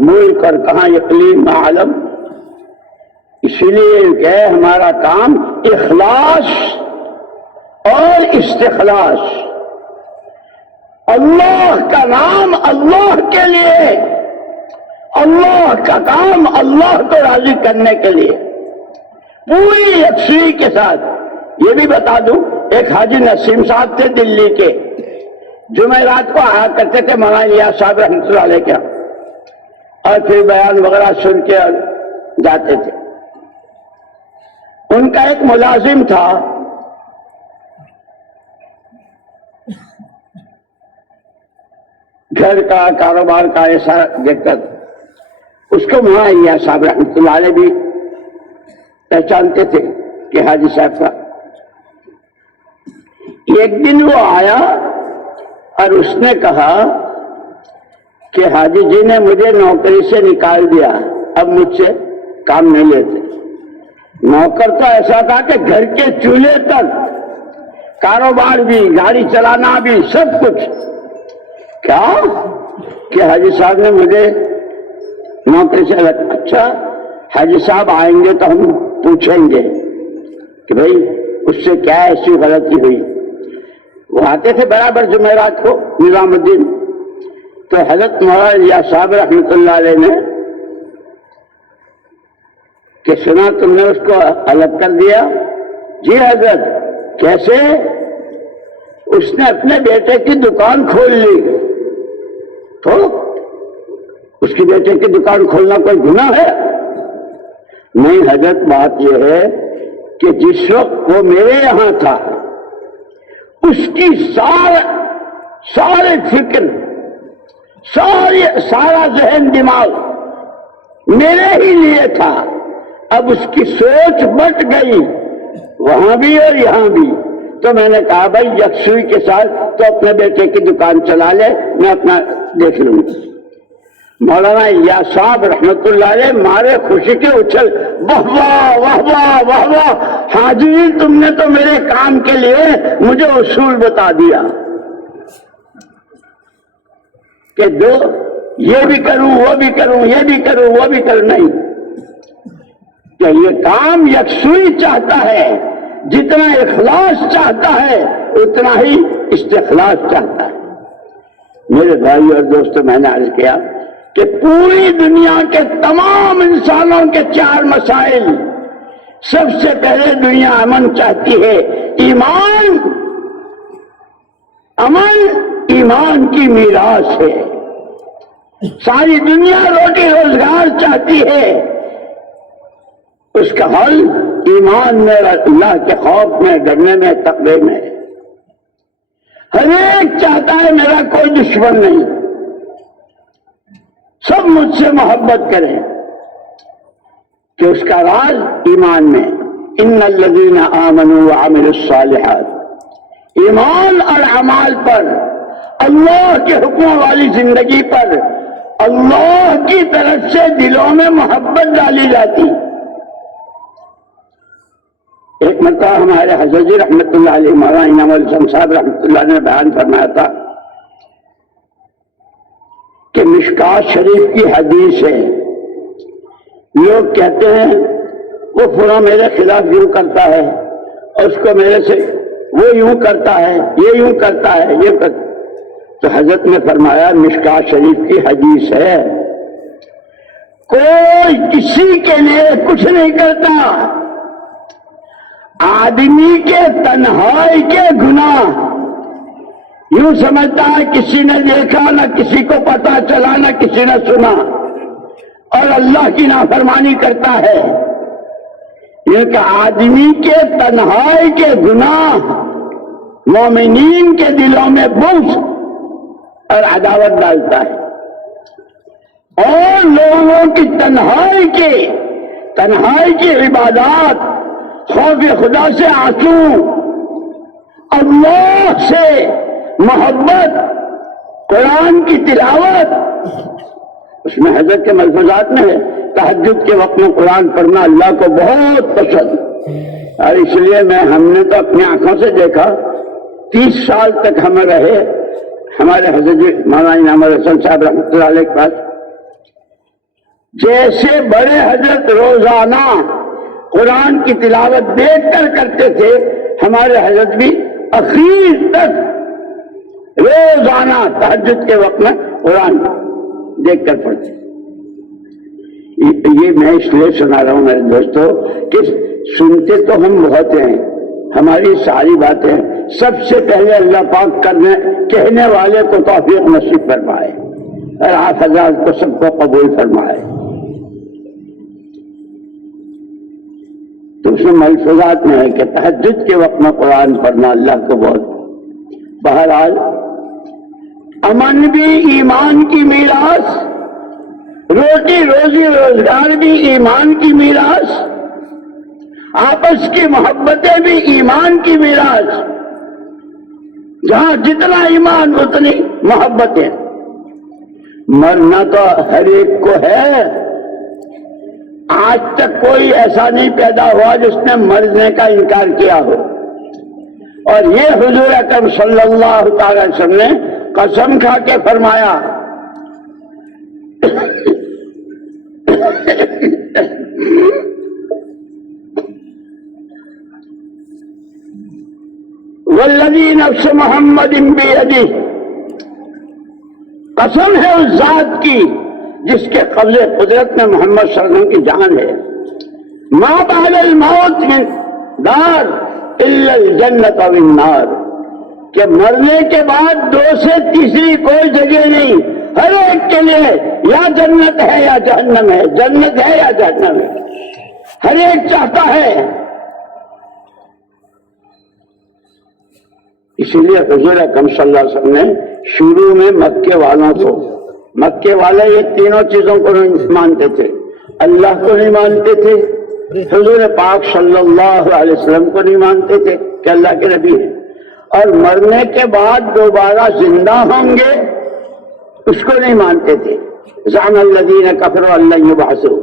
ملک، اور کہاں اقلیم عالم۔ اسی لیے کہ ہمارا کام اخلاص اور استخلاص، اللہ کا نام اللہ کے لیے، اللہ کا کام اللہ کو راضی کرنے کے لیے پوری یکسوئی کے ساتھ۔ یہ بھی بتا دوں، ایک حاجی نسیم صاحب تھے دلی کے، جمعرات کو آیا کرتے تھے مولانا الیاس صاحب رحمۃ اللہ علیہ کے، اور پھر بیان وغیرہ سن کے جاتے تھے۔ ان کا ایک ملازم تھا، گھر کا، کاروبار کا ایسا دیکھتا تھا، اس کو مولانا الیاس صاحب رحمۃ اللہ علیہ بھی پہچانتے تھے کہ حاجی صاحب کا۔ ایک دن وہ آیا اور اس نے کہا کہ حاجی جی نے مجھے نوکری سے نکال دیا، اب مجھ سے کام نہیں لیتے۔ نوکر تو ایسا تھا کہ گھر کے چولہے تک، کاروبار بھی، گاڑی چلانا بھی، سب کچھ۔ کیا کہ حاجی صاحب نے مجھے نوکری سے الگ۔ اچھا حاجی صاحب آئیں گے تو ہم پوچھیں گے کہ بھئی اس سے کیا ایسی غلطی ہوئی۔ وہ آتے تھے برابر جمعرات کو نظام الدین. تو حضرت مولانا یا صاحب رحمۃ اللہ علیہ نے کہ سنا تم نے اس کو الگ کر دیا. جی حضرت. کیسے؟ اس نے اپنے بیٹے کی دکان کھول لی. تو اس کی بیٹے کی دکان کھولنا کوئی گناہ ہے؟ نہیں حضرت، بات یہ ہے کہ جس وقت وہ میرے یہاں تھا اس کی سارے فکر، سارا ذہن دماغ میرے ہی لیے تھا. اب اس کی سوچ بٹ گئی وہاں بھی اور یہاں بھی. تو میں نے کہا بھائی یکسوئی کے ساتھ تو اپنے بیٹے کی دکان چلا لے، میں اپنا دیکھ لوں گا. مولانا یا صاحب رحمت اللہ علیہ مارے خوشی کے اچھل، واہ واہ واہ واہ واہ واہ، حاجی تم نے تو میرے کام کے لیے مجھے اصول بتا دیا کہ دو یہ بھی کروں وہ بھی کروں، یہ بھی کروں وہ بھی کروں. نہیں، کہ یہ کام یکسوئی چاہتا ہے، جتنا اخلاص چاہتا ہے اتنا ہی استخلاص چاہتا ہے. میرے بھائی اور دوستوں، میں نے عرض کیا کہ پوری دنیا کے تمام انسانوں کے 4 مسائل. سب سے پہلے دنیا امن چاہتی ہے. ایمان، امن ایمان کی میراث ہے. ساری دنیا روٹی روزگار چاہتی ہے، اس کا حل ایمان میں، اللہ کے خوف میں، ڈرنے میں، تقوی میں. ہر ایک چاہتا ہے میرا کوئی دشمن نہیں، سب مجھ سے محبت کریں. کہ اس کا راز ایمان میں. ان الذین آمنوا وعملوا الصالحات. ایمان اور اعمال پر، اللہ کے حکموں والی زندگی پر اللہ کی طرف سے دلوں میں محبت ڈالی جاتی. ایک مرتبہ ہمارے حضرت جی رحمت اللہ علیہ مولانا انعام الحسن صاحب رحمت اللہ نے بیان فرمایا تھا کہ مشکات شریف کی حدیث ہے. لوگ کہتے ہیں وہ فلاں میرے خلاف یوں کرتا ہے، اور اس کو میرے سے وہ یوں کرتا ہے، یہ یوں کرتا ہے، یہ کرتا. تو حضرت نے فرمایا مشکات شریف کی حدیث ہے، کوئی کسی کے لیے کچھ نہیں کرتا. آدمی کے تنہائی کے گناہ یوں سمجھتا ہے کسی نے دیکھا نہ کسی کو پتا چلا نہ کسی نے سنا، اور اللہ کی نافرمانی کرتا ہے. یہ کہ آدمی کے تنہائی کے گناہ مومنین کے دلوں میں بغض اور عداوت ڈالتا ہے، اور لوگوں کی تنہائی کی عبادات، خوف خدا سے آنسو، اللہ سے محبت، قرآن کی تلاوت. اس میں حضرت کے ملفوظات میں ہے تہجد کے وقت میں قرآن پڑھنا اللہ کو بہت پسند. اور اس لیے ہم نے تو اپنی آنکھوں سے دیکھا، 30 سال تک ہم رہے ہمارے حضرت مولانا انعام الحسن صاحب رحمۃ اللہ علیہ کے پاس. جیسے بڑے حضرت روزانہ قرآن کی تلاوت دیکھ کر کرتے تھے، ہمارے حضرت بھی اخیر تک روزانہ تہجد کے وقت میں قرآن دیکھ کر پڑھتے. یہ میں اس لیے سنا رہا ہوں میرے دوستو کہ سنتے تو ہم بہت ہیں، ہماری ساری باتیں سب سے پہلے اللہ پاک کہنے والے کو توفیق نصیب فرمائے، اور آپ حضرات کو سب کو قبول فرمائے. تو اس میں ملفوظات میں ہے کہ تہجد کے وقت میں قرآن پڑھنا اللہ کو بہت. بہرحال امن بھی ایمان کی میراث، روٹی روزی روزگار بھی ایمان کی میراث، آپس کی محبتیں بھی ایمان کی میراث. جہاں جتنا ایمان اتنی محبتیں. مرنا تو ہر ایک کو ہے، آج تک کوئی ایسا نہیں پیدا ہوا جس نے مرنے کا انکار کیا ہو. اور یہ حضور اکرم صلی اللہ تعالی وسلم نے قسم کھا کے فرمایا والذین نفس محمد بیدہ، قسم ہے اس ذات کی جس کے قبض قدرت میں محمد صلی اللہ علیہ وسلم کی جان ہے، ما بعد الموت من دار الا الجنت او النار، کہ مرنے کے بعد دو سے تیسری کوئی جگہ نہیں، ہر ایک کے لیے یا جنت ہے یا جہنم ہے، جنت ہے یا جہنم ہے، ہر ایک چاہتا ہے۔ اسی لیے حضور اکرم صلی اللہ علیہ وسلم نے شروع میں مکے والوں کو، مکے والے یہ تینوں چیزوں کو نہیں مانتے تھے، اللہ کو نہیں مانتے تھے، حضور پاک صلی اللہ علیہ وسلم کو نہیں مانتے تھے کہ اللہ کے نبی ہیں، اور مرنے کے بعد دوبارہ زندہ ہوں گے اس کو نہیں مانتے تھے۔ زعم الذین کفروا ان لن یبعثوا۔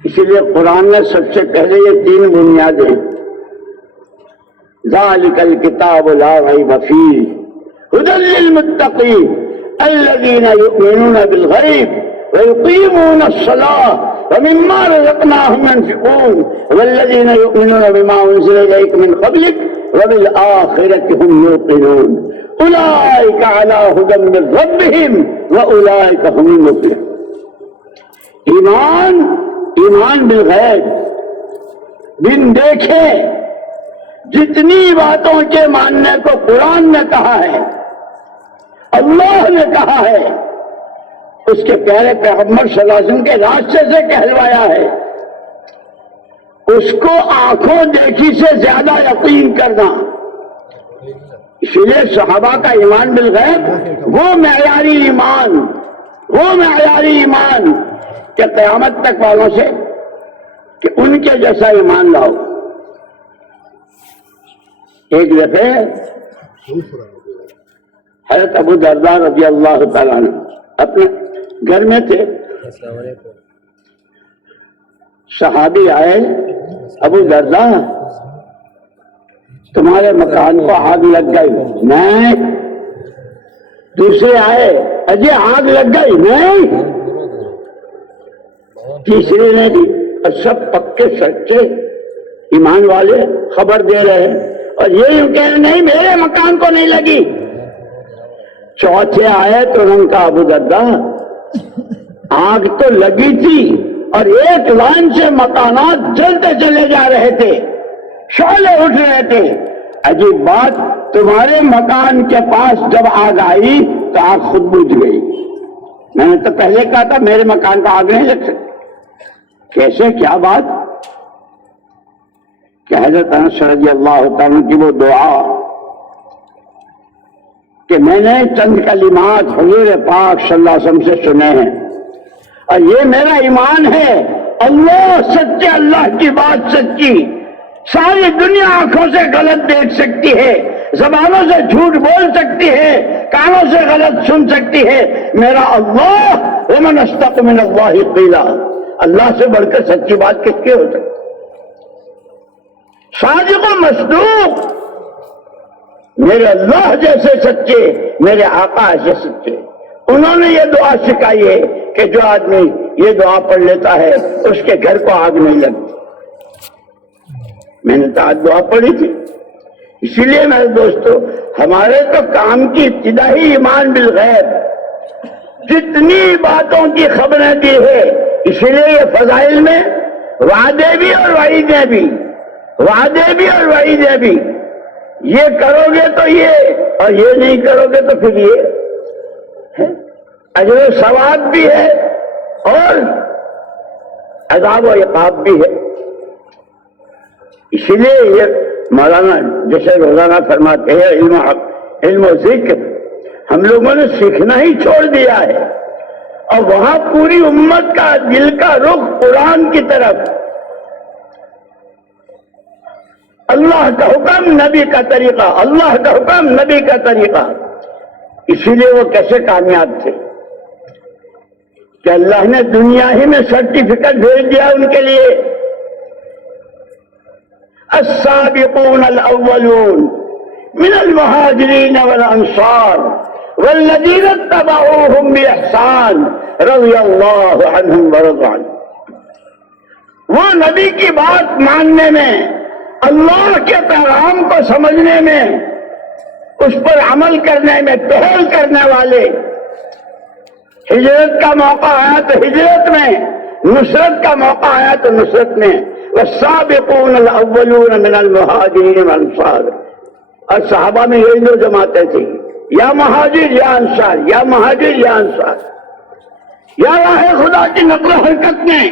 اسی لیے قرآن میں سب سے پہلے یہ تین بنیادیں، ذالک الکتاب لا ریب فیہ ھدی للمتقین الذین یؤمنون بالغیب ویقیمون الصلاة ومما رزقناهم ينفقون والذین یؤمنون بما انزل الیک من قبلک وبالآخرة هم یوقنون اولئک علی ھدی من ربہم واولئک هم المفلحون۔ ایمان بالغیب، بن دیکھے جتنی باتوں کے ماننے کو قرآن نے کہا ہے، اللہ نے کہا ہے، اس کے پیارے پیغمبر صلی اللہ علیہ وسلم کے راستے سے کہلوایا ہے، اس کو آنکھوں دیکھی سے زیادہ یقین کرنا۔ اسی لیے صحابہ کا ایمان بالغیب وہ معیاری ایمان کہ قیامت تک والوں سے کہ ان کے جیسا ایمان لاؤ۔ ایک دفعہ حضرت ابو درداء رضی اللہ تعالیٰ عنہ اپنے گھر میں تھے، صحابی آئے، ابو درداء تمہارے مکان کو آگ لگ گئی؟ نہیں۔ دوسرے آئے، اجے آگ لگ گئی؟ نہیں۔ تیسرے نے بھی، اور سب پکے سچے ایمان والے خبر دے رہے ہیں، اور یہ یوں کہہ رہے نہیں میرے مکان کو نہیں لگی۔ چوتھے آئے تو ان کا ابو درداء آگ تو لگی تھی اور ایک لائن سے مکانات جلتے چلے جا رہے تھے، شعلے اٹھ رہے تھے۔ عجیب بات، تمہارے مکان کے پاس جب آگ آئی تو آگ خود بجھ گئی۔ میں نے تو پہلے کہا تھا میرے مکان کو آگ نہیں لگ سکتی۔ کیسے، کیا بات؟ کہ حضرت انس رضی اللہ تعالیٰ کی وہ دعا کہ میں نے چند کلمات حضور پاک صلی اللہ علیہ وسلم سے سنے ہیں، اور یہ میرا ایمان ہے، اللہ سچے، اللہ کی بات سچی، ساری دنیا آنکھوں سے غلط دیکھ سکتی ہے، زبانوں سے جھوٹ بول سکتی ہے، کانوں سے غلط سن سکتی ہے، میرا اللہ ومن اصدق من اللہ قیلا، اللہ سے بڑھ کر سچی بات کس کی ہو سکتی؟ صادق و مصدوق، میرے اللہ جیسے سچے، میرے آقا ایسے سچے۔ انہوں نے یہ دعا سکھائی ہے کہ جو آدمی یہ دعا پڑھ لیتا ہے اس کے گھر کو آگ نہیں لگتی۔ میں نے تو آج دعا پڑھی تھی۔ اسی لیے میرے دوستو، ہمارے تو کام کی ابتدا ہی ایمان بالغیب، جتنی باتوں کی خبریں دی ہے، اسی لیے یہ فضائل میں وعدے بھی اور وعیدیں بھی، وعدے بھی اور وعیدیں بھی، یہ کرو گے تو یہ، اور یہ نہیں کرو گے تو پھر یہ، اجر و ثواب بھی ہے اور عذاب و عقاب بھی ہے۔ اسی لیے یہ مولانا جیسے روزانہ فرماتے ہیں علم و ذکر ہم لوگوں نے سیکھنا ہی چھوڑ دیا ہے، اور وہاں پوری امت کا دل کا رخ قرآن کی طرف، اللہ کا حکم نبی کا طریقہ، اللہ کا حکم نبی کا طریقہ۔ اسی لیے وہ کیسے کامیاب تھے کہ اللہ نے دنیا ہی میں سرٹیفکیٹ بھیج دیا ان کے لیے، السابقون الاولون من المہاجرین والانصار والذین اتبعوهم باحسان رضی اللہ عنہم ورضوا عنہ۔ وہ نبی کی بات ماننے میں اللہ کے پیغام کو سمجھنے میں، اس پر عمل کرنے میں پہل کرنے والے، ہجرت کا موقع آیا تو ہجرت میں، نصرت کا موقع آیا تو نصرت میں، والسابقون الاولون من المہاجرین والانصار، اور صحابہ میں یہی دو جماعتیں تھیں، یا مہاجر یا انصار، یا مہاجر یا انصار، یا راہ خدا کی نقل و حرکت میں۔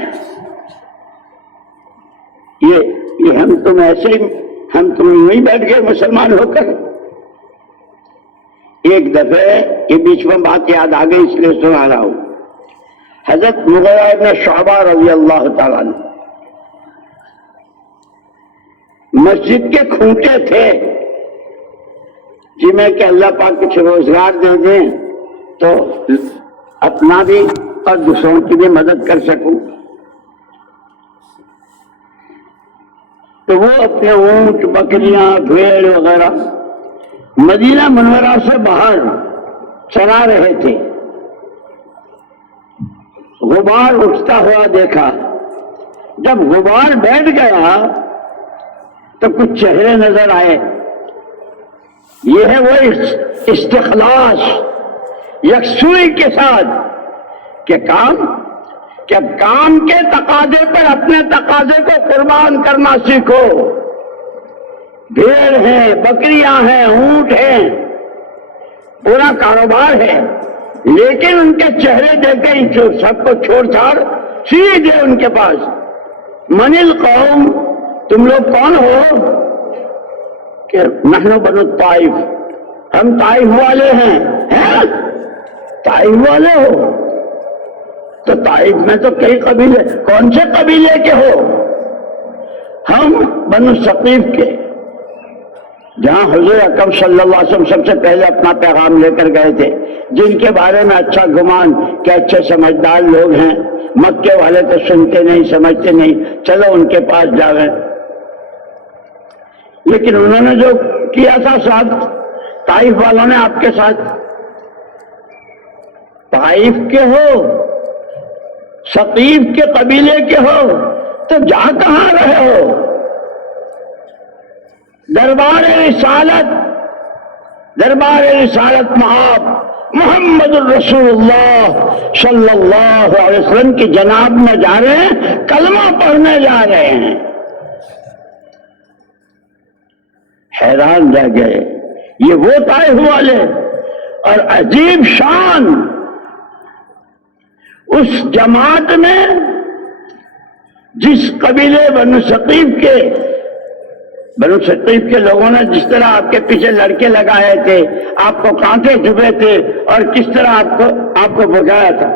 یہ ہم تم ایسے ہی، ہم تم نہیں بیٹھ گئے مسلمان ہو کر۔ ایک دفعہ یہ بیچ میں بات یاد آ گئی اس لیے سنا رہا ہوں۔ حضرت مغیرہ ابن شعبہ رضی اللہ تعالیٰ عنہ مسجد کے کھوٹے تھے، جی میں کہ اللہ پاک کچھ روزگار دے دیں تو اپنا بھی اور دوسروں کی بھی مدد کر سکوں۔ تو وہ اپنے اونٹ، بکریاں، بھیڑ وغیرہ مدینہ منورہ سے باہر چرا رہے تھے۔ غبار اٹھتا ہوا دیکھا، جب غبار بیٹھ گیا تو کچھ چہرے نظر آئے۔ یہ ہے وہ استخلاص، یکسوئی کے ساتھ کہ کام کے تقاضے پر اپنے تقاضے کو قربان کرنا سیکھو۔ بھیڑ ہیں، بکریاں ہیں، اونٹ ہیں، پورا کاروبار ہے، لیکن ان کے چہرے دیکھ کے سب کو چھوڑ چھاڑ سیدھے ان کے پاس، من القوم، تم لوگ کون ہو؟ کہ نحن بنو الطائف، ہم طائف والے ہیں۔ طائف والے ہو؟ تو طائف میں تو کئی قبیلے، کون سے قبیلے کے ہو؟ ہم بنو ثقیف کے، جہاں حضور اکرم صلی اللہ علیہ وسلم سب سے پہلے اپنا پیغام لے کر گئے تھے، جن کے بارے میں اچھا گمان کہ اچھے سمجھدار لوگ ہیں، مکے والے تو سنتے نہیں، سمجھتے نہیں، چلو ان کے پاس جا گئے۔ لیکن انہوں نے جو کیا تھا ساتھ طائف والوں نے آپ کے ساتھ، طائف کے ہو، ثقیف کے قبیلے کے ہو، تو جا کہاں رہے ہو؟ دربار رسالت مآب محمد الرسول اللہ صلی اللہ علیہ وسلم کی جناب میں جا رہے ہیں، کلمہ پڑھنے جا رہے ہیں۔ حیران رہ گئے، یہ وہ طائف والے، اور عجیب شان اس جماعت میں جس قبیلے بنو ثقیف کے لوگوں نے جس طرح آپ کے پیچھے لڑکے لگائے تھے، آپ کو کانٹے چبھے تھے اور کس طرح آپ کو بھگایا تھا،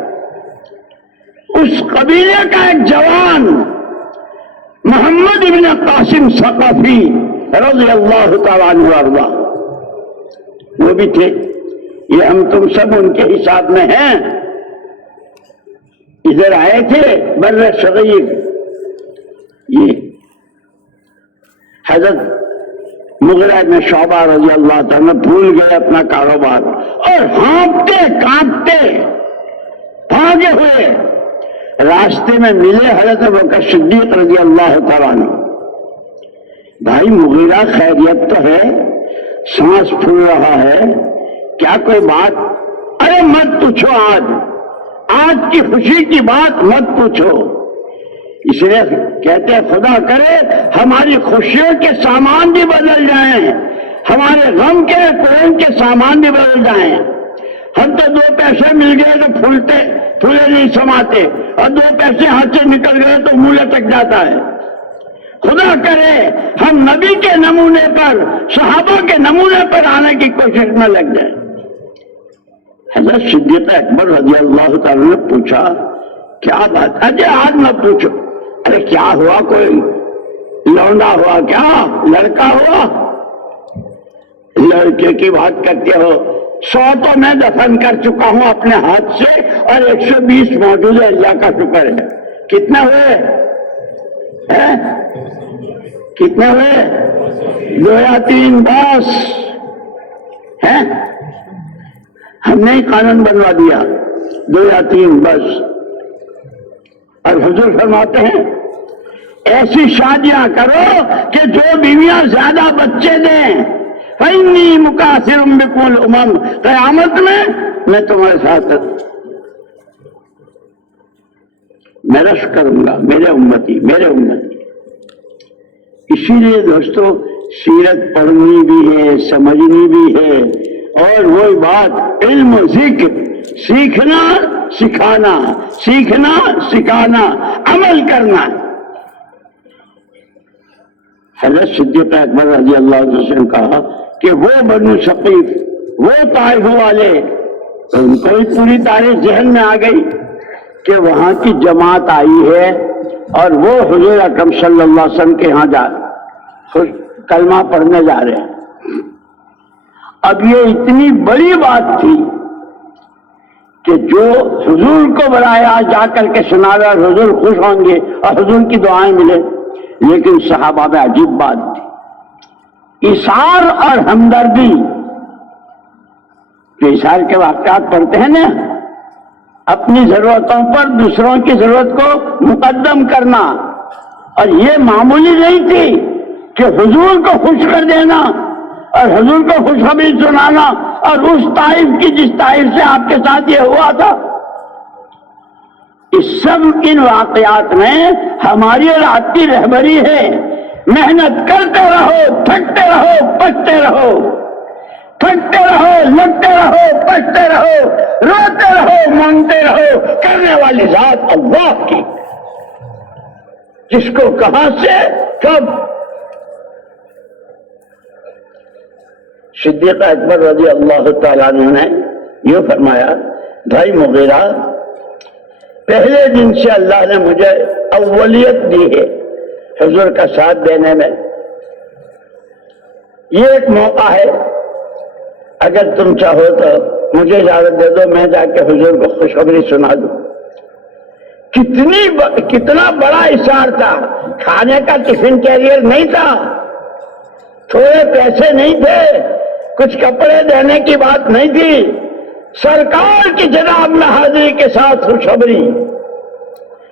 اس قبیلے کا ایک جوان محمد ابن قاسم ثقفی رضی اللہ تعالیٰ عنہ وارضہ، وہ بھی تھے۔ یہ ہم تم سب ان کے حساب میں ہیں، ادھر آئے تھے بر صغیر۔ یہ حضرت مغیرہ بن شعبہ رضی اللہ تعالیٰ بھول گئے اپنا کاروبار اور ہانپتے کانپتے بھاگے ہوئے راستے میں ملے حضرت ابوبکر صدیق رضی اللہ تعالیٰ عنہ۔ بھائی مغیرہ خیریت تو ہے، سانس پھول رہا ہے، کیا کوئی بات؟ ارے مت پوچھو، آج کی خوشی کی بات مت پوچھو۔ اس لیے کہتے ہیں خدا کرے ہماری خوشیوں کے سامان بھی بدل جائیں، ہمارے غم کے کون کے سامان بھی بدل جائیں۔ ہم تو 2 پیسے مل گئے تو پھولے نہیں سماتے، اور 2 پیسے ہاتھ سے نکل گئے تو منہ لٹک جاتا ہے۔ خدا کرے ہم نبی کے نمونے پر، صحابہ کے نمونے پر آنے کی کوشش میں لگ جائیں۔ حضرت صدیق اکبر رضی اللہ تعالیٰ نے پوچھا کیا بات؟ اجے آج نہ پوچھو، ارے کیا ہوا؟ کوئی لونڈا ہوا کیا؟ لڑکا ہوا؟ لڑکے کی بات کرتے ہو، 100 تو میں دفن کر چکا ہوں اپنے ہاتھ سے، اور 120 موجود ہے، اللہ کا شکر ہے۔ کتنے ہوئے؟ کتنے ہوئے؟ 2 یا 3 بس ہیں؟ ہم نے ہی قانون بنوا دیا، 2 یا 3 بس۔ اور حضور فرماتے ہیں ایسی شادیاں کرو کہ جو بیویاں زیادہ بچے دیں. فَإِنِّي مُكَاثِرٌ بِكُمُ الْأُمَمَ، قیامت میں تمہارے ساتھ میں رش کروں گا، میرے امتی. اسی لیے دوستو سیرت پڑھنی بھی ہے، سمجھنی بھی ہے، اور وہی بات علم و ذکر، سیکھنا سکھانا، سیکھنا سکھانا، عمل کرنا. حضرت صدیق اکبر رضی اللہ عنہ سے کہا کہ وہ بنو ثقیف، وہ طائف والے، ان کو بھی پوری تاریخ ذہن میں آ گئی کہ وہاں کی جماعت آئی ہے اور وہ حضور اکرم صلی اللہ علیہ وسلم کے ہاں کلمہ پڑھنے جا رہے ہیں. اب یہ اتنی بڑی بات تھی کہ جو حضور کو بلایا جا کر کے سناوے اور حضور خوش ہوں گے اور حضور کی دعائیں ملے. لیکن صحابہ میں عجیب بات تھی، ایثار اور ہمدردی. جو ایثار کے واقعات پڑھتے ہیں نا، اپنی ضرورتوں پر دوسروں کی ضرورت کو مقدم کرنا، اور یہ معمولی نہیں تھی کہ حضور کو خوش کر دینا اور حضور کو خوشخبری سنانا، اور اس طائف کی جس طائف سے آپ کے ساتھ یہ ہوا تھا. اس سب ان واقعات میں ہماری اور آپ کی رہبری ہے. محنت کرتے رہو، تھکتے رہو، پچتے رہو، تھکتے رہو، لگتے رہو، پچتے رہو، روتے رہو، مانگتے رہو. کرنے والی ذات اللہ کی، جس کو کہاں سے کب. صدیق اکبر رضی اللہ تعالیٰ عنہ نے یہ فرمایا، بھائی مغیرہ، پہلے دن سے اللہ نے مجھے اولیت دی ہے حضور کا ساتھ دینے میں. یہ ایک موقع ہے، اگر تم چاہو تو مجھے اجازت دے دو، میں جا کے حضور کو خوشخبری سنا دوں. کتنا بڑا اثار تھا. کھانے کا ٹفن کیریئر نہیں تھا، تھوڑے پیسے نہیں تھے، کچھ کپڑے دینے کی بات نہیں تھی. سرکار کی جناب میں حاضری کے ساتھ خوشخبری.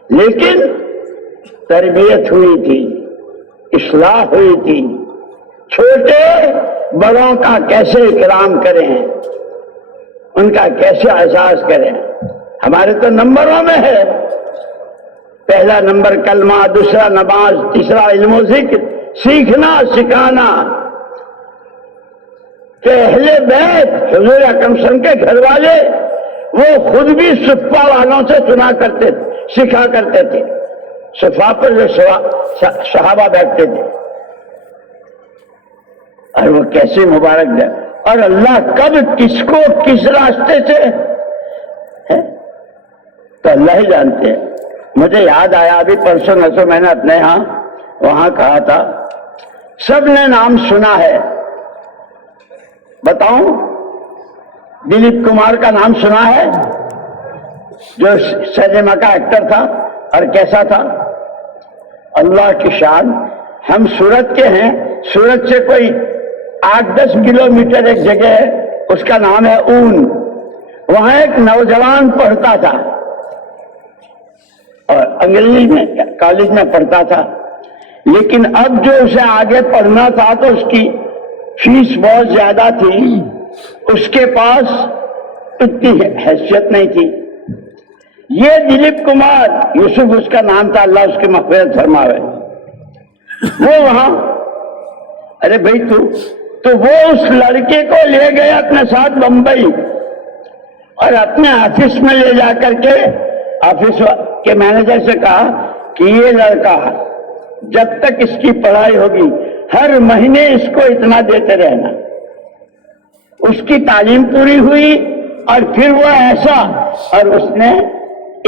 لیکن تربیت ہوئی تھی، اصلاح ہوئی تھی. چھوٹے بڑوں کا کیسے اکرام کریں، ان کا کیسے احساس کریں. ہمارے تو نمبروں میں ہے، پہلا نمبر کلمہ، دوسرا نماز، تیسرا علم و ذکر، سیکھنا سکھانا. کہ اہل بیت حضور اکرم صلی اللہ علیہ وسلم کے گھر والے وہ خود بھی صفہ والوں سے سنا کرتے تھے، سکھا کرتے تھے. صفہ پر جو صحابہ بیٹھتے تھے، اور وہ کیسے مبارک دے. اور اللہ کب کس کو کس راستے سے ہے تو اللہ ہی جانتے ہیں. مجھے یاد آیا ابھی پرسوں نسوں میں نے اپنے ہاں وہاں کہا تھا، سب نے نام سنا ہے. بتاؤں، دلیپ کمار کا نام سنا ہے، جو سینما کا ایکٹر تھا اور کیسا تھا. اللہ کی شان. ہم سورت کے ہیں، سورت سے کوئی 8-10 کلومیٹر ایک جگہ ہے، اس کا نام ہے اون. وہاں ایک نوجوان پڑھتا تھا اور انگریزی میں کالج میں پڑھتا تھا. لیکن اب جو اسے آگے پڑھنا تھا تو اس کی فیس بہت زیادہ تھی، اس کے پاس اتنی حیثیت نہیں تھی. یہ دلیپ کمار، یوسف اس کا نام تھا، اللہ اس کی مغفرت فرماوے. وہ وہاں، ارے بھائی تو وہ اس لڑکے کو لے گئے اپنے ساتھ بمبئی، اور اپنے آفس میں لے جا کر کے آفس کے مینیجر سے کہا کہ یہ لڑکا جب تک اس کی پڑھائی ہوگی ہر مہینے اس کو اتنا دیتے رہنا. اس کی تعلیم پوری ہوئی اور پھر وہ ایسا. اور اس نے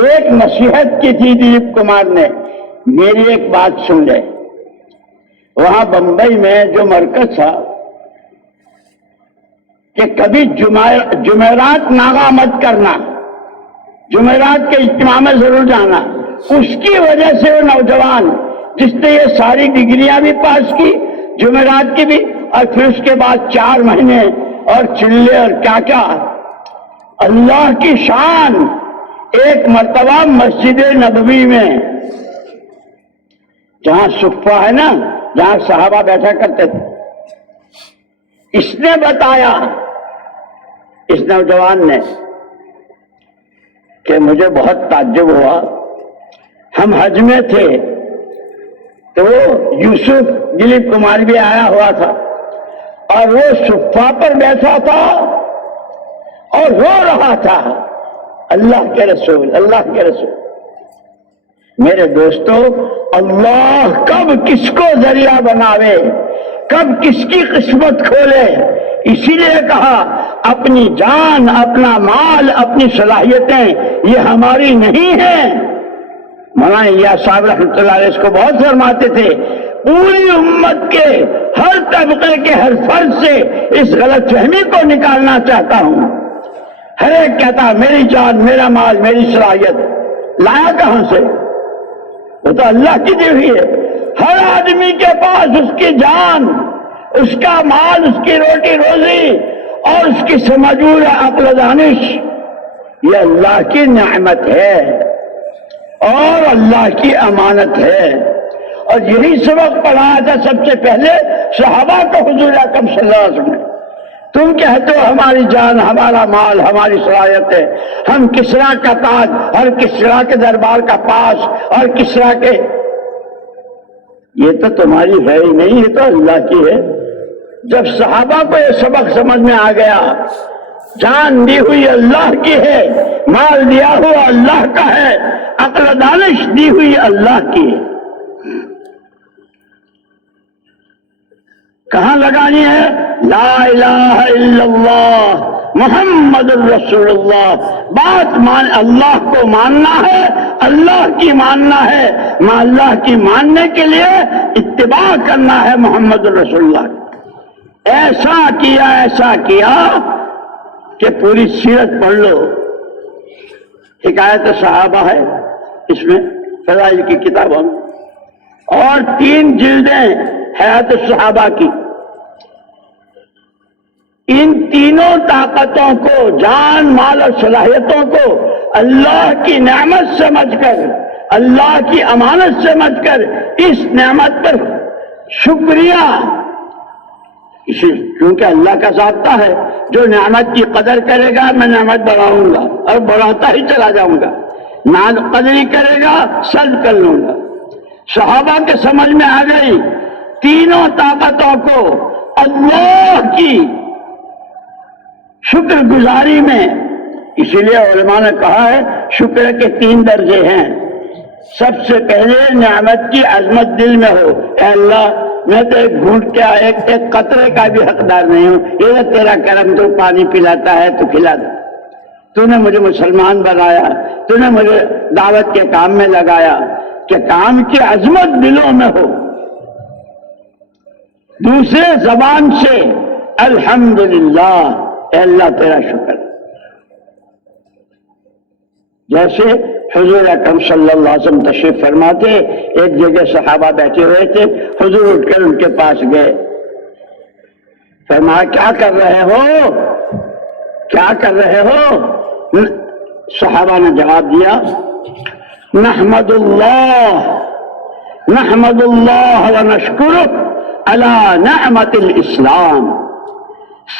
ایک نصیحت کی تھی دلیپ کمار نے، میری ایک بات سن لے. وہاں بمبئی میں جو مرکز تھا کہ کبھی جمعرات ناغہ مت کرنا، جمعرات کے اجتماع میں ضرور جانا. اس کی وجہ سے وہ نوجوان جس نے یہ ساری ڈگریاں بھی پاس کی، جمعرات کی بھی، اور پھر اس کے بعد 4 مہینے اور چلے اور کیا کیا. اللہ کی شان. ایک مرتبہ مسجد نبوی میں جہاں صفہ ہے نا، جہاں صحابہ بیٹھا کرتے تھے، اس نے بتایا، اس نوجوان نے، کہ مجھے بہت تعجب ہوا، ہم حج میں تھے تو یوسف دلیپ کمار بھی آیا ہوا تھا اور وہ صفہ پر بیٹھا تھا اور رو رہا تھا، اللہ کے رسول، اللہ کے رسول۔ میرے دوستو، اللہ کب کس کو ذریعہ بناوے، کب کس کی قسمت کھولے، اسی لیے کہا اپنی جان، اپنا مال، اپنی صلاحیتیں یہ ہماری نہیں ہیں۔ مولانا الیاس صاحب رحمۃ اللہ علیہ اس کو بہت فرماتے تھے، پوری امت کے ہر طبقے کے ہر فرد سے اس غلط فہمی کو نکالنا چاہتا ہوں۔ ہر ایک کہتا میری جان، میرا مال، میری صلاحیت، لایا کہاں سے؟ وہ تو اللہ کی دی ہوئی ہے۔ ہر آدمی کے پاس اس کی جان، اس کا مال، اس کی روٹی روزی اور اس کی سمجھور عقل و دانش، یہ اللہ کی نعمت ہے اور اللہ کی امانت ہے۔ اور یہی سبق پڑھایا تھا سب سے پہلے صحابہ کو حضور اکرم صلی اللہ علیہ وسلم نے۔ تم کہتے ہو ہماری جان، ہمارا مال، ہماری صلاحیت ہے، ہم کسریٰ کا تاج اور کسریٰ کے دربار کا پاس اور کسریٰ کے، یہ تو تمہاری ہے ہی نہیں، یہ تو اللہ کی ہے۔ جب صحابہ کو یہ سبق سمجھ میں آ گیا، جان دی ہوئی اللہ کی ہے، مال دیا ہوا اللہ کا ہے، عقل و دانش دی ہوئی اللہ کی ہے، کہاں لگانی ہے؟ لا الہ الا اللہ محمد الرسول اللہ۔ بات اللہ کو ماننا ہے، اللہ کی ماننا ہے، اللہ کی ماننے کے لیے اتباع کرنا ہے محمد الرسول اللہ۔ ایسا کیا کہ پوری سیرت پڑھ لو، حکایت صحابہ ہے اس میں، فضائل کی کتابوں میں، اور 3 جلدیں حیات الصحابہ کی۔ ان تینوں طاقتوں کو، جان، مال اور صلاحیتوں کو اللہ کی نعمت سمجھ کر، اللہ کی امانت سمجھ کر اس نعمت پر شکریہ، کیونکہ اللہ کا ضابطہ ہے جو نعمت کی قدر کرے گا میں نعمت بڑھاؤں گا اور بڑھاتا ہی چلا جاؤں گا، قدری کرے گا سلب کر لوں گا۔ صحابہ کے سمجھ میں آ گئی تینوں طاقتوں کو اللہ کی شکر گزاری میں، اسی لیے علماء نے کہا ہے شکر کے 3 درجے ہیں۔ سب سے پہلے نعمت کی عظمت دل میں ہو، اے اللہ میں تو ایک گھونٹ کیا، ایک قطرے کا بھی حقدار نہیں ہوں، یہ تیرا کرم، تو پانی پلاتا ہے تو کھلا دے، تو نے مجھے مسلمان بنایا، تو نے مجھے دعوت کے کام میں لگایا، کہ کام کی عظمت دلوں میں ہو۔ دوسرے زبان سے الحمدللہ، اے اللہ تیرا شکر۔ جیسے حضور اکرم صلی اللہ علیہ وسلم تشریف فرماتے، ایک جگہ صحابہ بیٹھے ہوئے تھے، حضور اٹھ کر ان کے پاس گئے، فرمایا کیا کر رہے ہو، کیا کر رہے ہو؟ صحابہ نے جواب دیا نحمد اللہ ونشکرہ علی نعمت الاسلام۔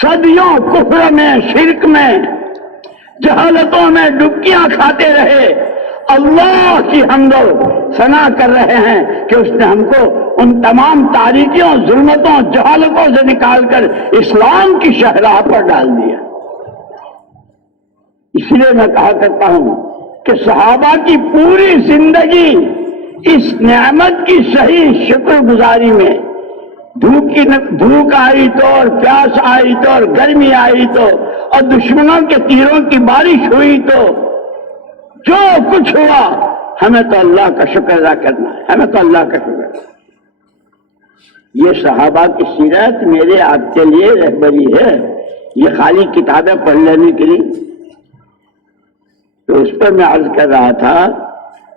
صدیوں کفر میں، شرک میں، جہالتوں میں ڈبکیاں کھاتے رہے، اللہ کی حمد و ثنا کر رہے ہیں کہ اس نے ہم کو ان تمام تاریکیوں، ظلمتوں، جہالتوں سے نکال کر اسلام کی شاہراہ پر ڈال دیا۔ اس لیے میں کہا کرتا ہوں کہ صحابہ کی پوری زندگی اس نعمت کی صحیح شکر گزاری میں، دھوپ آئی تو اور پیاس آئی تو اور گرمی آئی تو اور دشمنوں کے تیروں کی بارش ہوئی تو جو کچھ ہوا، ہمیں تو اللہ کا شکر ادا کرنا ہے، ہمیں تو اللہ کا شکر۔ یہ صحابہ کی سیرت میرے آپ کے لیے رہبری ہے، یہ خالی کتابیں پڑھ لینے کے لیے۔ تو اس پر میں عرض کر رہا تھا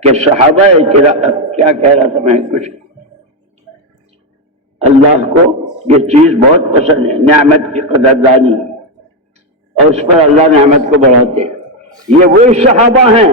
کہ صحابہ کیا کہہ رہا تھا میں، کچھ اللہ کو یہ چیز بہت پسند ہے، نعمت کی قدردانی، اور اس پر اللہ نعمت کو بڑھاتے ہیں۔ یہ وہی صحابہ ہیں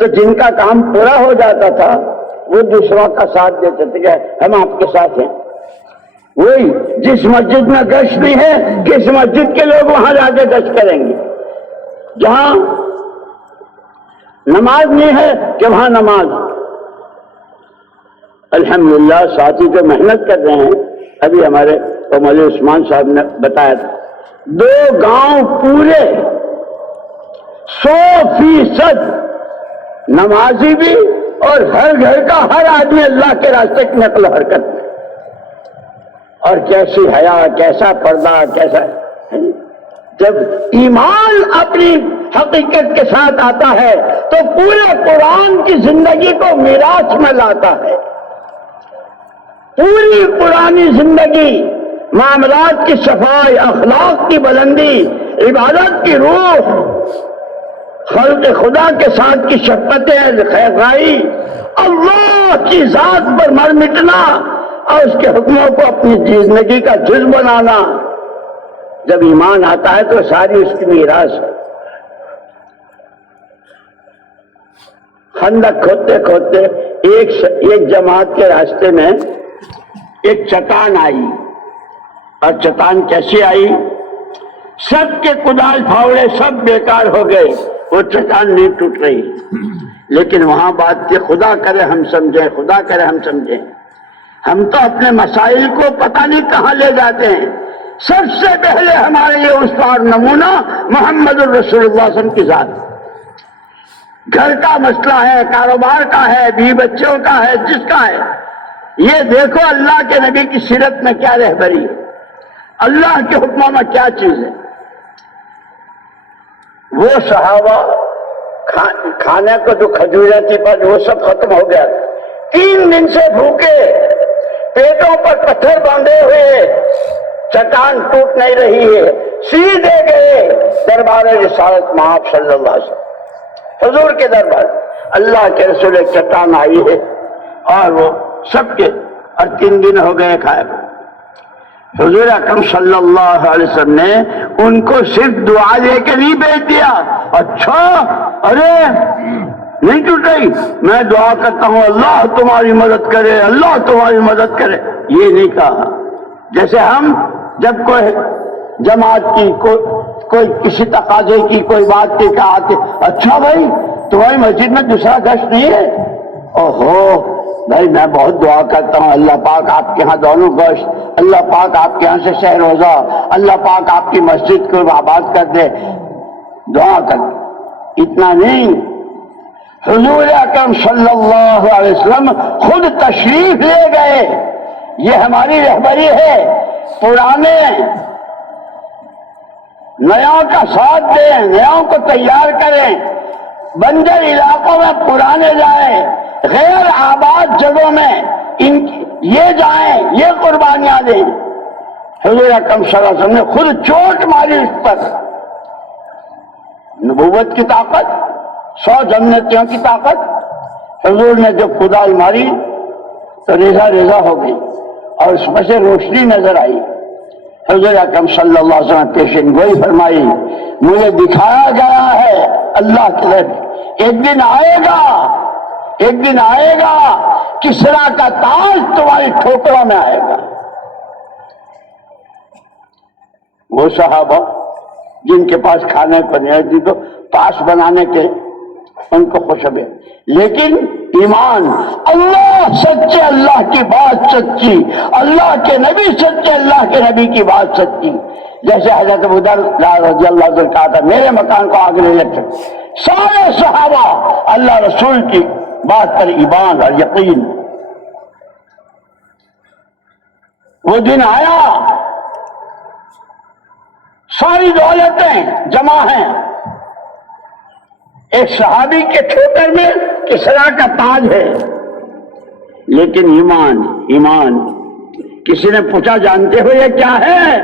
تو جن کا کام پورا ہو جاتا تھا وہ دوسروں کا ساتھ دیتے تھے کہ ہم آپ کے ساتھ ہیں. وہی جس مسجد میں گشت نہیں ہے کس مسجد کے لوگ وہاں جا کے گشت کریں گے. جہاں نماز نہیں ہے کہ وہاں نماز. الحمدللہ ساتھی جو محنت کر رہے ہیں, ابھی ہمارے مولوی عثمان صاحب نے بتایا تھا 2 گاؤں پورے 100% نمازی بھی اور ہر گھر کا ہر آدمی اللہ کے راستے کی نقل و حرکت میں. اور کیسی حیا, کیسا پردہ, کیسا جب ایمان اپنی حقیقت کے ساتھ آتا ہے تو پورے قرآن کی زندگی کو میراث میں لاتا ہے. پوری پرانی زندگی, معاملات کی صفائی, اخلاق کی بلندی, عبادت کی روح, خلق خدا کے ساتھ کی شفقتیں, خیرخواہی, اللہ کی ذات پر مر مٹنا اور اس کے حکموں کو اپنی زندگی کا جز بنانا. جب ایمان آتا ہے تو ساری اس کی میراث ہے. خندق کھودتے کھودتے ایک جماعت کے راستے میں ایک چٹان آئی. اور چٹان کیسی آئی؟ سب کے کدال پھاوڑے سب بیکار ہو گئے, وہ چٹان نہیں ٹوٹ رہی. لیکن وہاں بات کہ خدا کرے ہم سمجھیں, خدا کرے ہم سمجھیں. ہم تو اپنے مسائل کو پتہ نہیں کہاں لے جاتے ہیں. سب سے پہلے ہمارے لیے استوار نمونہ محمد الرسول اللہ صلی اللہ علیہ وسلم کی ذات. گھر کا مسئلہ ہے, کاروبار کا ہے, بیوی بچوں کا ہے, جس کا ہے, یہ دیکھو اللہ کے نبی کی سیرت میں کیا رہبری ہے, اللہ کے حکموں میں کیا چیز ہے. وہ صحابہ کھانے کو جو کھجوریں تھی پر وہ سب ختم ہو گیا. 3 دن سے بھوکے, پیٹوں پر پتھر باندھے ہوئے, چٹان ٹوٹ نہیں رہی ہے. سیدھے گئے دربار رسالت مآب صلی اللہ علیہ وسلم, حضور کے دربار. اللہ کے رسول ایک چٹان آئی ہے اور وہ سب کے, اور 3 دن ہو گئے کھائے. حضور اکرم صلی اللہ علیہ وسلم نے ان کو صرف دعا دے کے نہیں بھیج دیا. اچھا, ارے نہیں ٹوٹ رہی, میں دعا کرتا ہوں اللہ تمہاری مدد کرے, اللہ تمہاری مدد کرے, یہ نہیں کہا. جیسے ہم جب کوئی جماعت کی کوئی کسی تقاضے کی کوئی بات کی کہا, اچھا بھائی تمہاری مسجد میں دوسرا گشت نہیں ہے؟ اوہو بھائی میں بہت دعا کرتا ہوں اللہ پاک آپ کے ہاں دونوں گشت, اللہ پاک آپ کے ہاں سے شہ روزہ, اللہ پاک آپ کی مسجد کو آباد کر دے, دعا کر. اتنا نہیں, حضور اکرم صلی اللہ علیہ وسلم خود تشریف لے گئے. یہ ہماری رہبری ہے, پرانے نیاؤں کا ساتھ دیں, نیاؤں کو تیار کریں, بنجر علاقوں میں پرانے جائیں, غیر آباد جگہوں میں یہ جائیں, یہ قربانیاں دیں. حضور اکرم صلی اللہ علیہ وسلم نے خود چوٹ ماری اس پر. نبوت کی طاقت, 100 جنتیوں کی طاقت. حضور نے جب کدال ماری تو ریزہ ریزہ ہو گئی اور اس میں سے روشنی نظر آئی. حضور اکرم صلی اللہ علیہ وسلم پیشن گوئی فرمائی, مجھے دکھایا گیا ہے اللہ کی طرف, ایک دن آئے گا, ایک دن آئے گا کسرا کا تاج تمہاری ٹھوکروں میں آئے گا. وہ صحابہ جن کے پاس کھانے کو نہیں دی تو پاس بنانے کے ان کو خوش ہوئے, لیکن ایمان, اللہ سچے, اللہ کی بات سچی, اللہ کے نبی سچے, اللہ کے نبی کی بات سچی. جیسے حضرت ابو ذر رضی اللہ عنہ کہا تھا میرے مکان کو آگ نہیں لگ سکتے. سارے صحابہ اللہ رسول کی بات پر ایمان اور یقین. وہ دن آیا, ساری دولتیں جمع ہیں, ایک صحابی کے ٹھوکر میں کسرا کا تاج ہے, لیکن ایمان, ایمان. کسی نے پوچھا جانتے ہو یہ کیا ہے,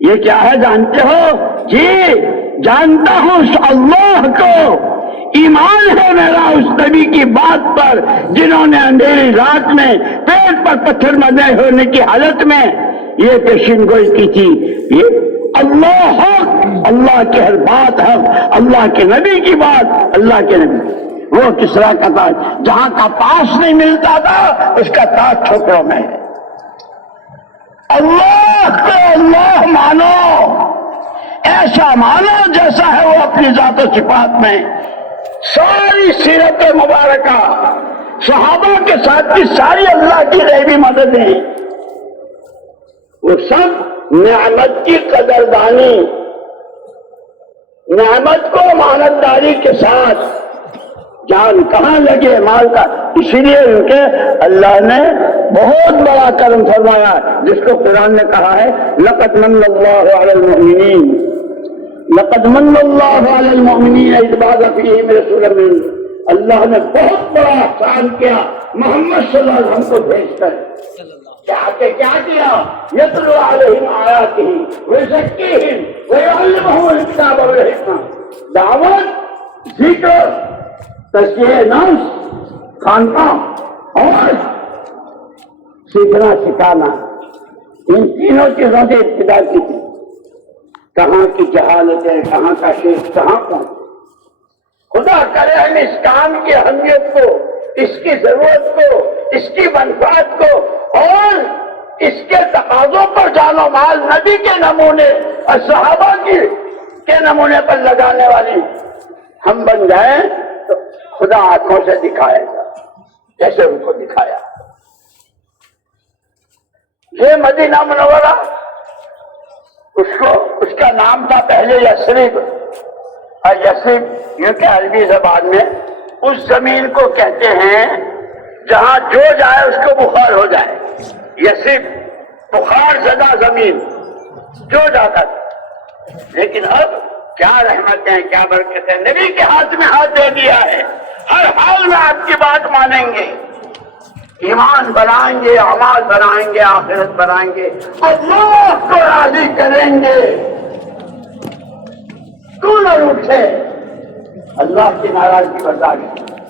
یہ کیا ہے جانتے ہو؟ جی جانتا ہوں, اللہ کو ایمان ہے میرا اس نبی کی بات پر جنہوں نے اندھیری رات میں پیٹ پر پتھر بندھے ہونے کی حالت میں یہ پیشین گوئی کی تھی. یہ اللہ حق، اللہ کی ہر بات حق، اللہ کے نبی کی بات اللہ کے نبی۔ وہ کسرا کا تاج جہاں کا پاس نہیں ملتا تھا اس کا تاج چھوٹوں میں ہے۔ اللہ کو اللہ مانو، ایسا مانو جیسا ہے وہ اپنی ذات و صفات میں۔ ساری سیرت مبارکہ صحابہ کے ساتھ کی ساری اللہ کی غیبی مددیں، وہ سب نعمت کی قدردانی، نعمت کو امانتداری کے ساتھ، جان کہاں لگے مال کا، اسی لیے ان کے اللہ نے بہت بڑا کرم فرمایا، جس کو قرآن نے کہا ہے لقد من اللہ علی المؤمنین، لقد من اللہ علی المؤمنین اذ بعث فیہم رسولا منہم۔ اللہ نے بہت بڑا احسان کیا محمد صلی اللہ علیہ وسلم کو بھیج کر۔ کیا کیا؟ یتلو علیہم آیاتہ ویزکیہم ویعلمہم الکتاب والحکمہ، دعوت، ذکر، تزکیہ نفس، خانقاہ اور سیکھنا سکھانا، ان تینوں چیزوں سے ابتدا کی تھی۔ کہاں کی جہالت ہے، کہاں کا شرک، کہاں پہنچ۔ خدا کرے ہم اس کام کی اہمیت کو، اس کی ضرورت کو، اس کی منفعت کو اور اس کے تقاضوں پر جان و مال نبی کے نمونے اور صحابہ کے نمونے پر لگانے والی ہم بن جائیں تو خدا آنکھوں سے دکھائے گا جیسے ان کو دکھایا۔ یہ مدینہ منورہ، اس کا نام تھا پہلے یثرب، اور یثرب یوں کہ عربی زبان میں اس زمین کو کہتے ہیں جہاں جو جائے اس کو بخار ہو جائے۔ یثرب بخار زدہ زمین، جو جاتا تھا۔ لیکن اب کیا رحمتیں، کیا برکتیں، نبی کے ہاتھ میں ہاتھ دے دیا ہے، ہر حال میں آپ کی بات مانیں گے، ایمان بنائیں گے، اعمال بنائیں گے، آخرت بنائیں گے، اللہ کو راضی کریں گے۔ تو نہ روٹھے، اللہ کی ناراضگی برداشت۔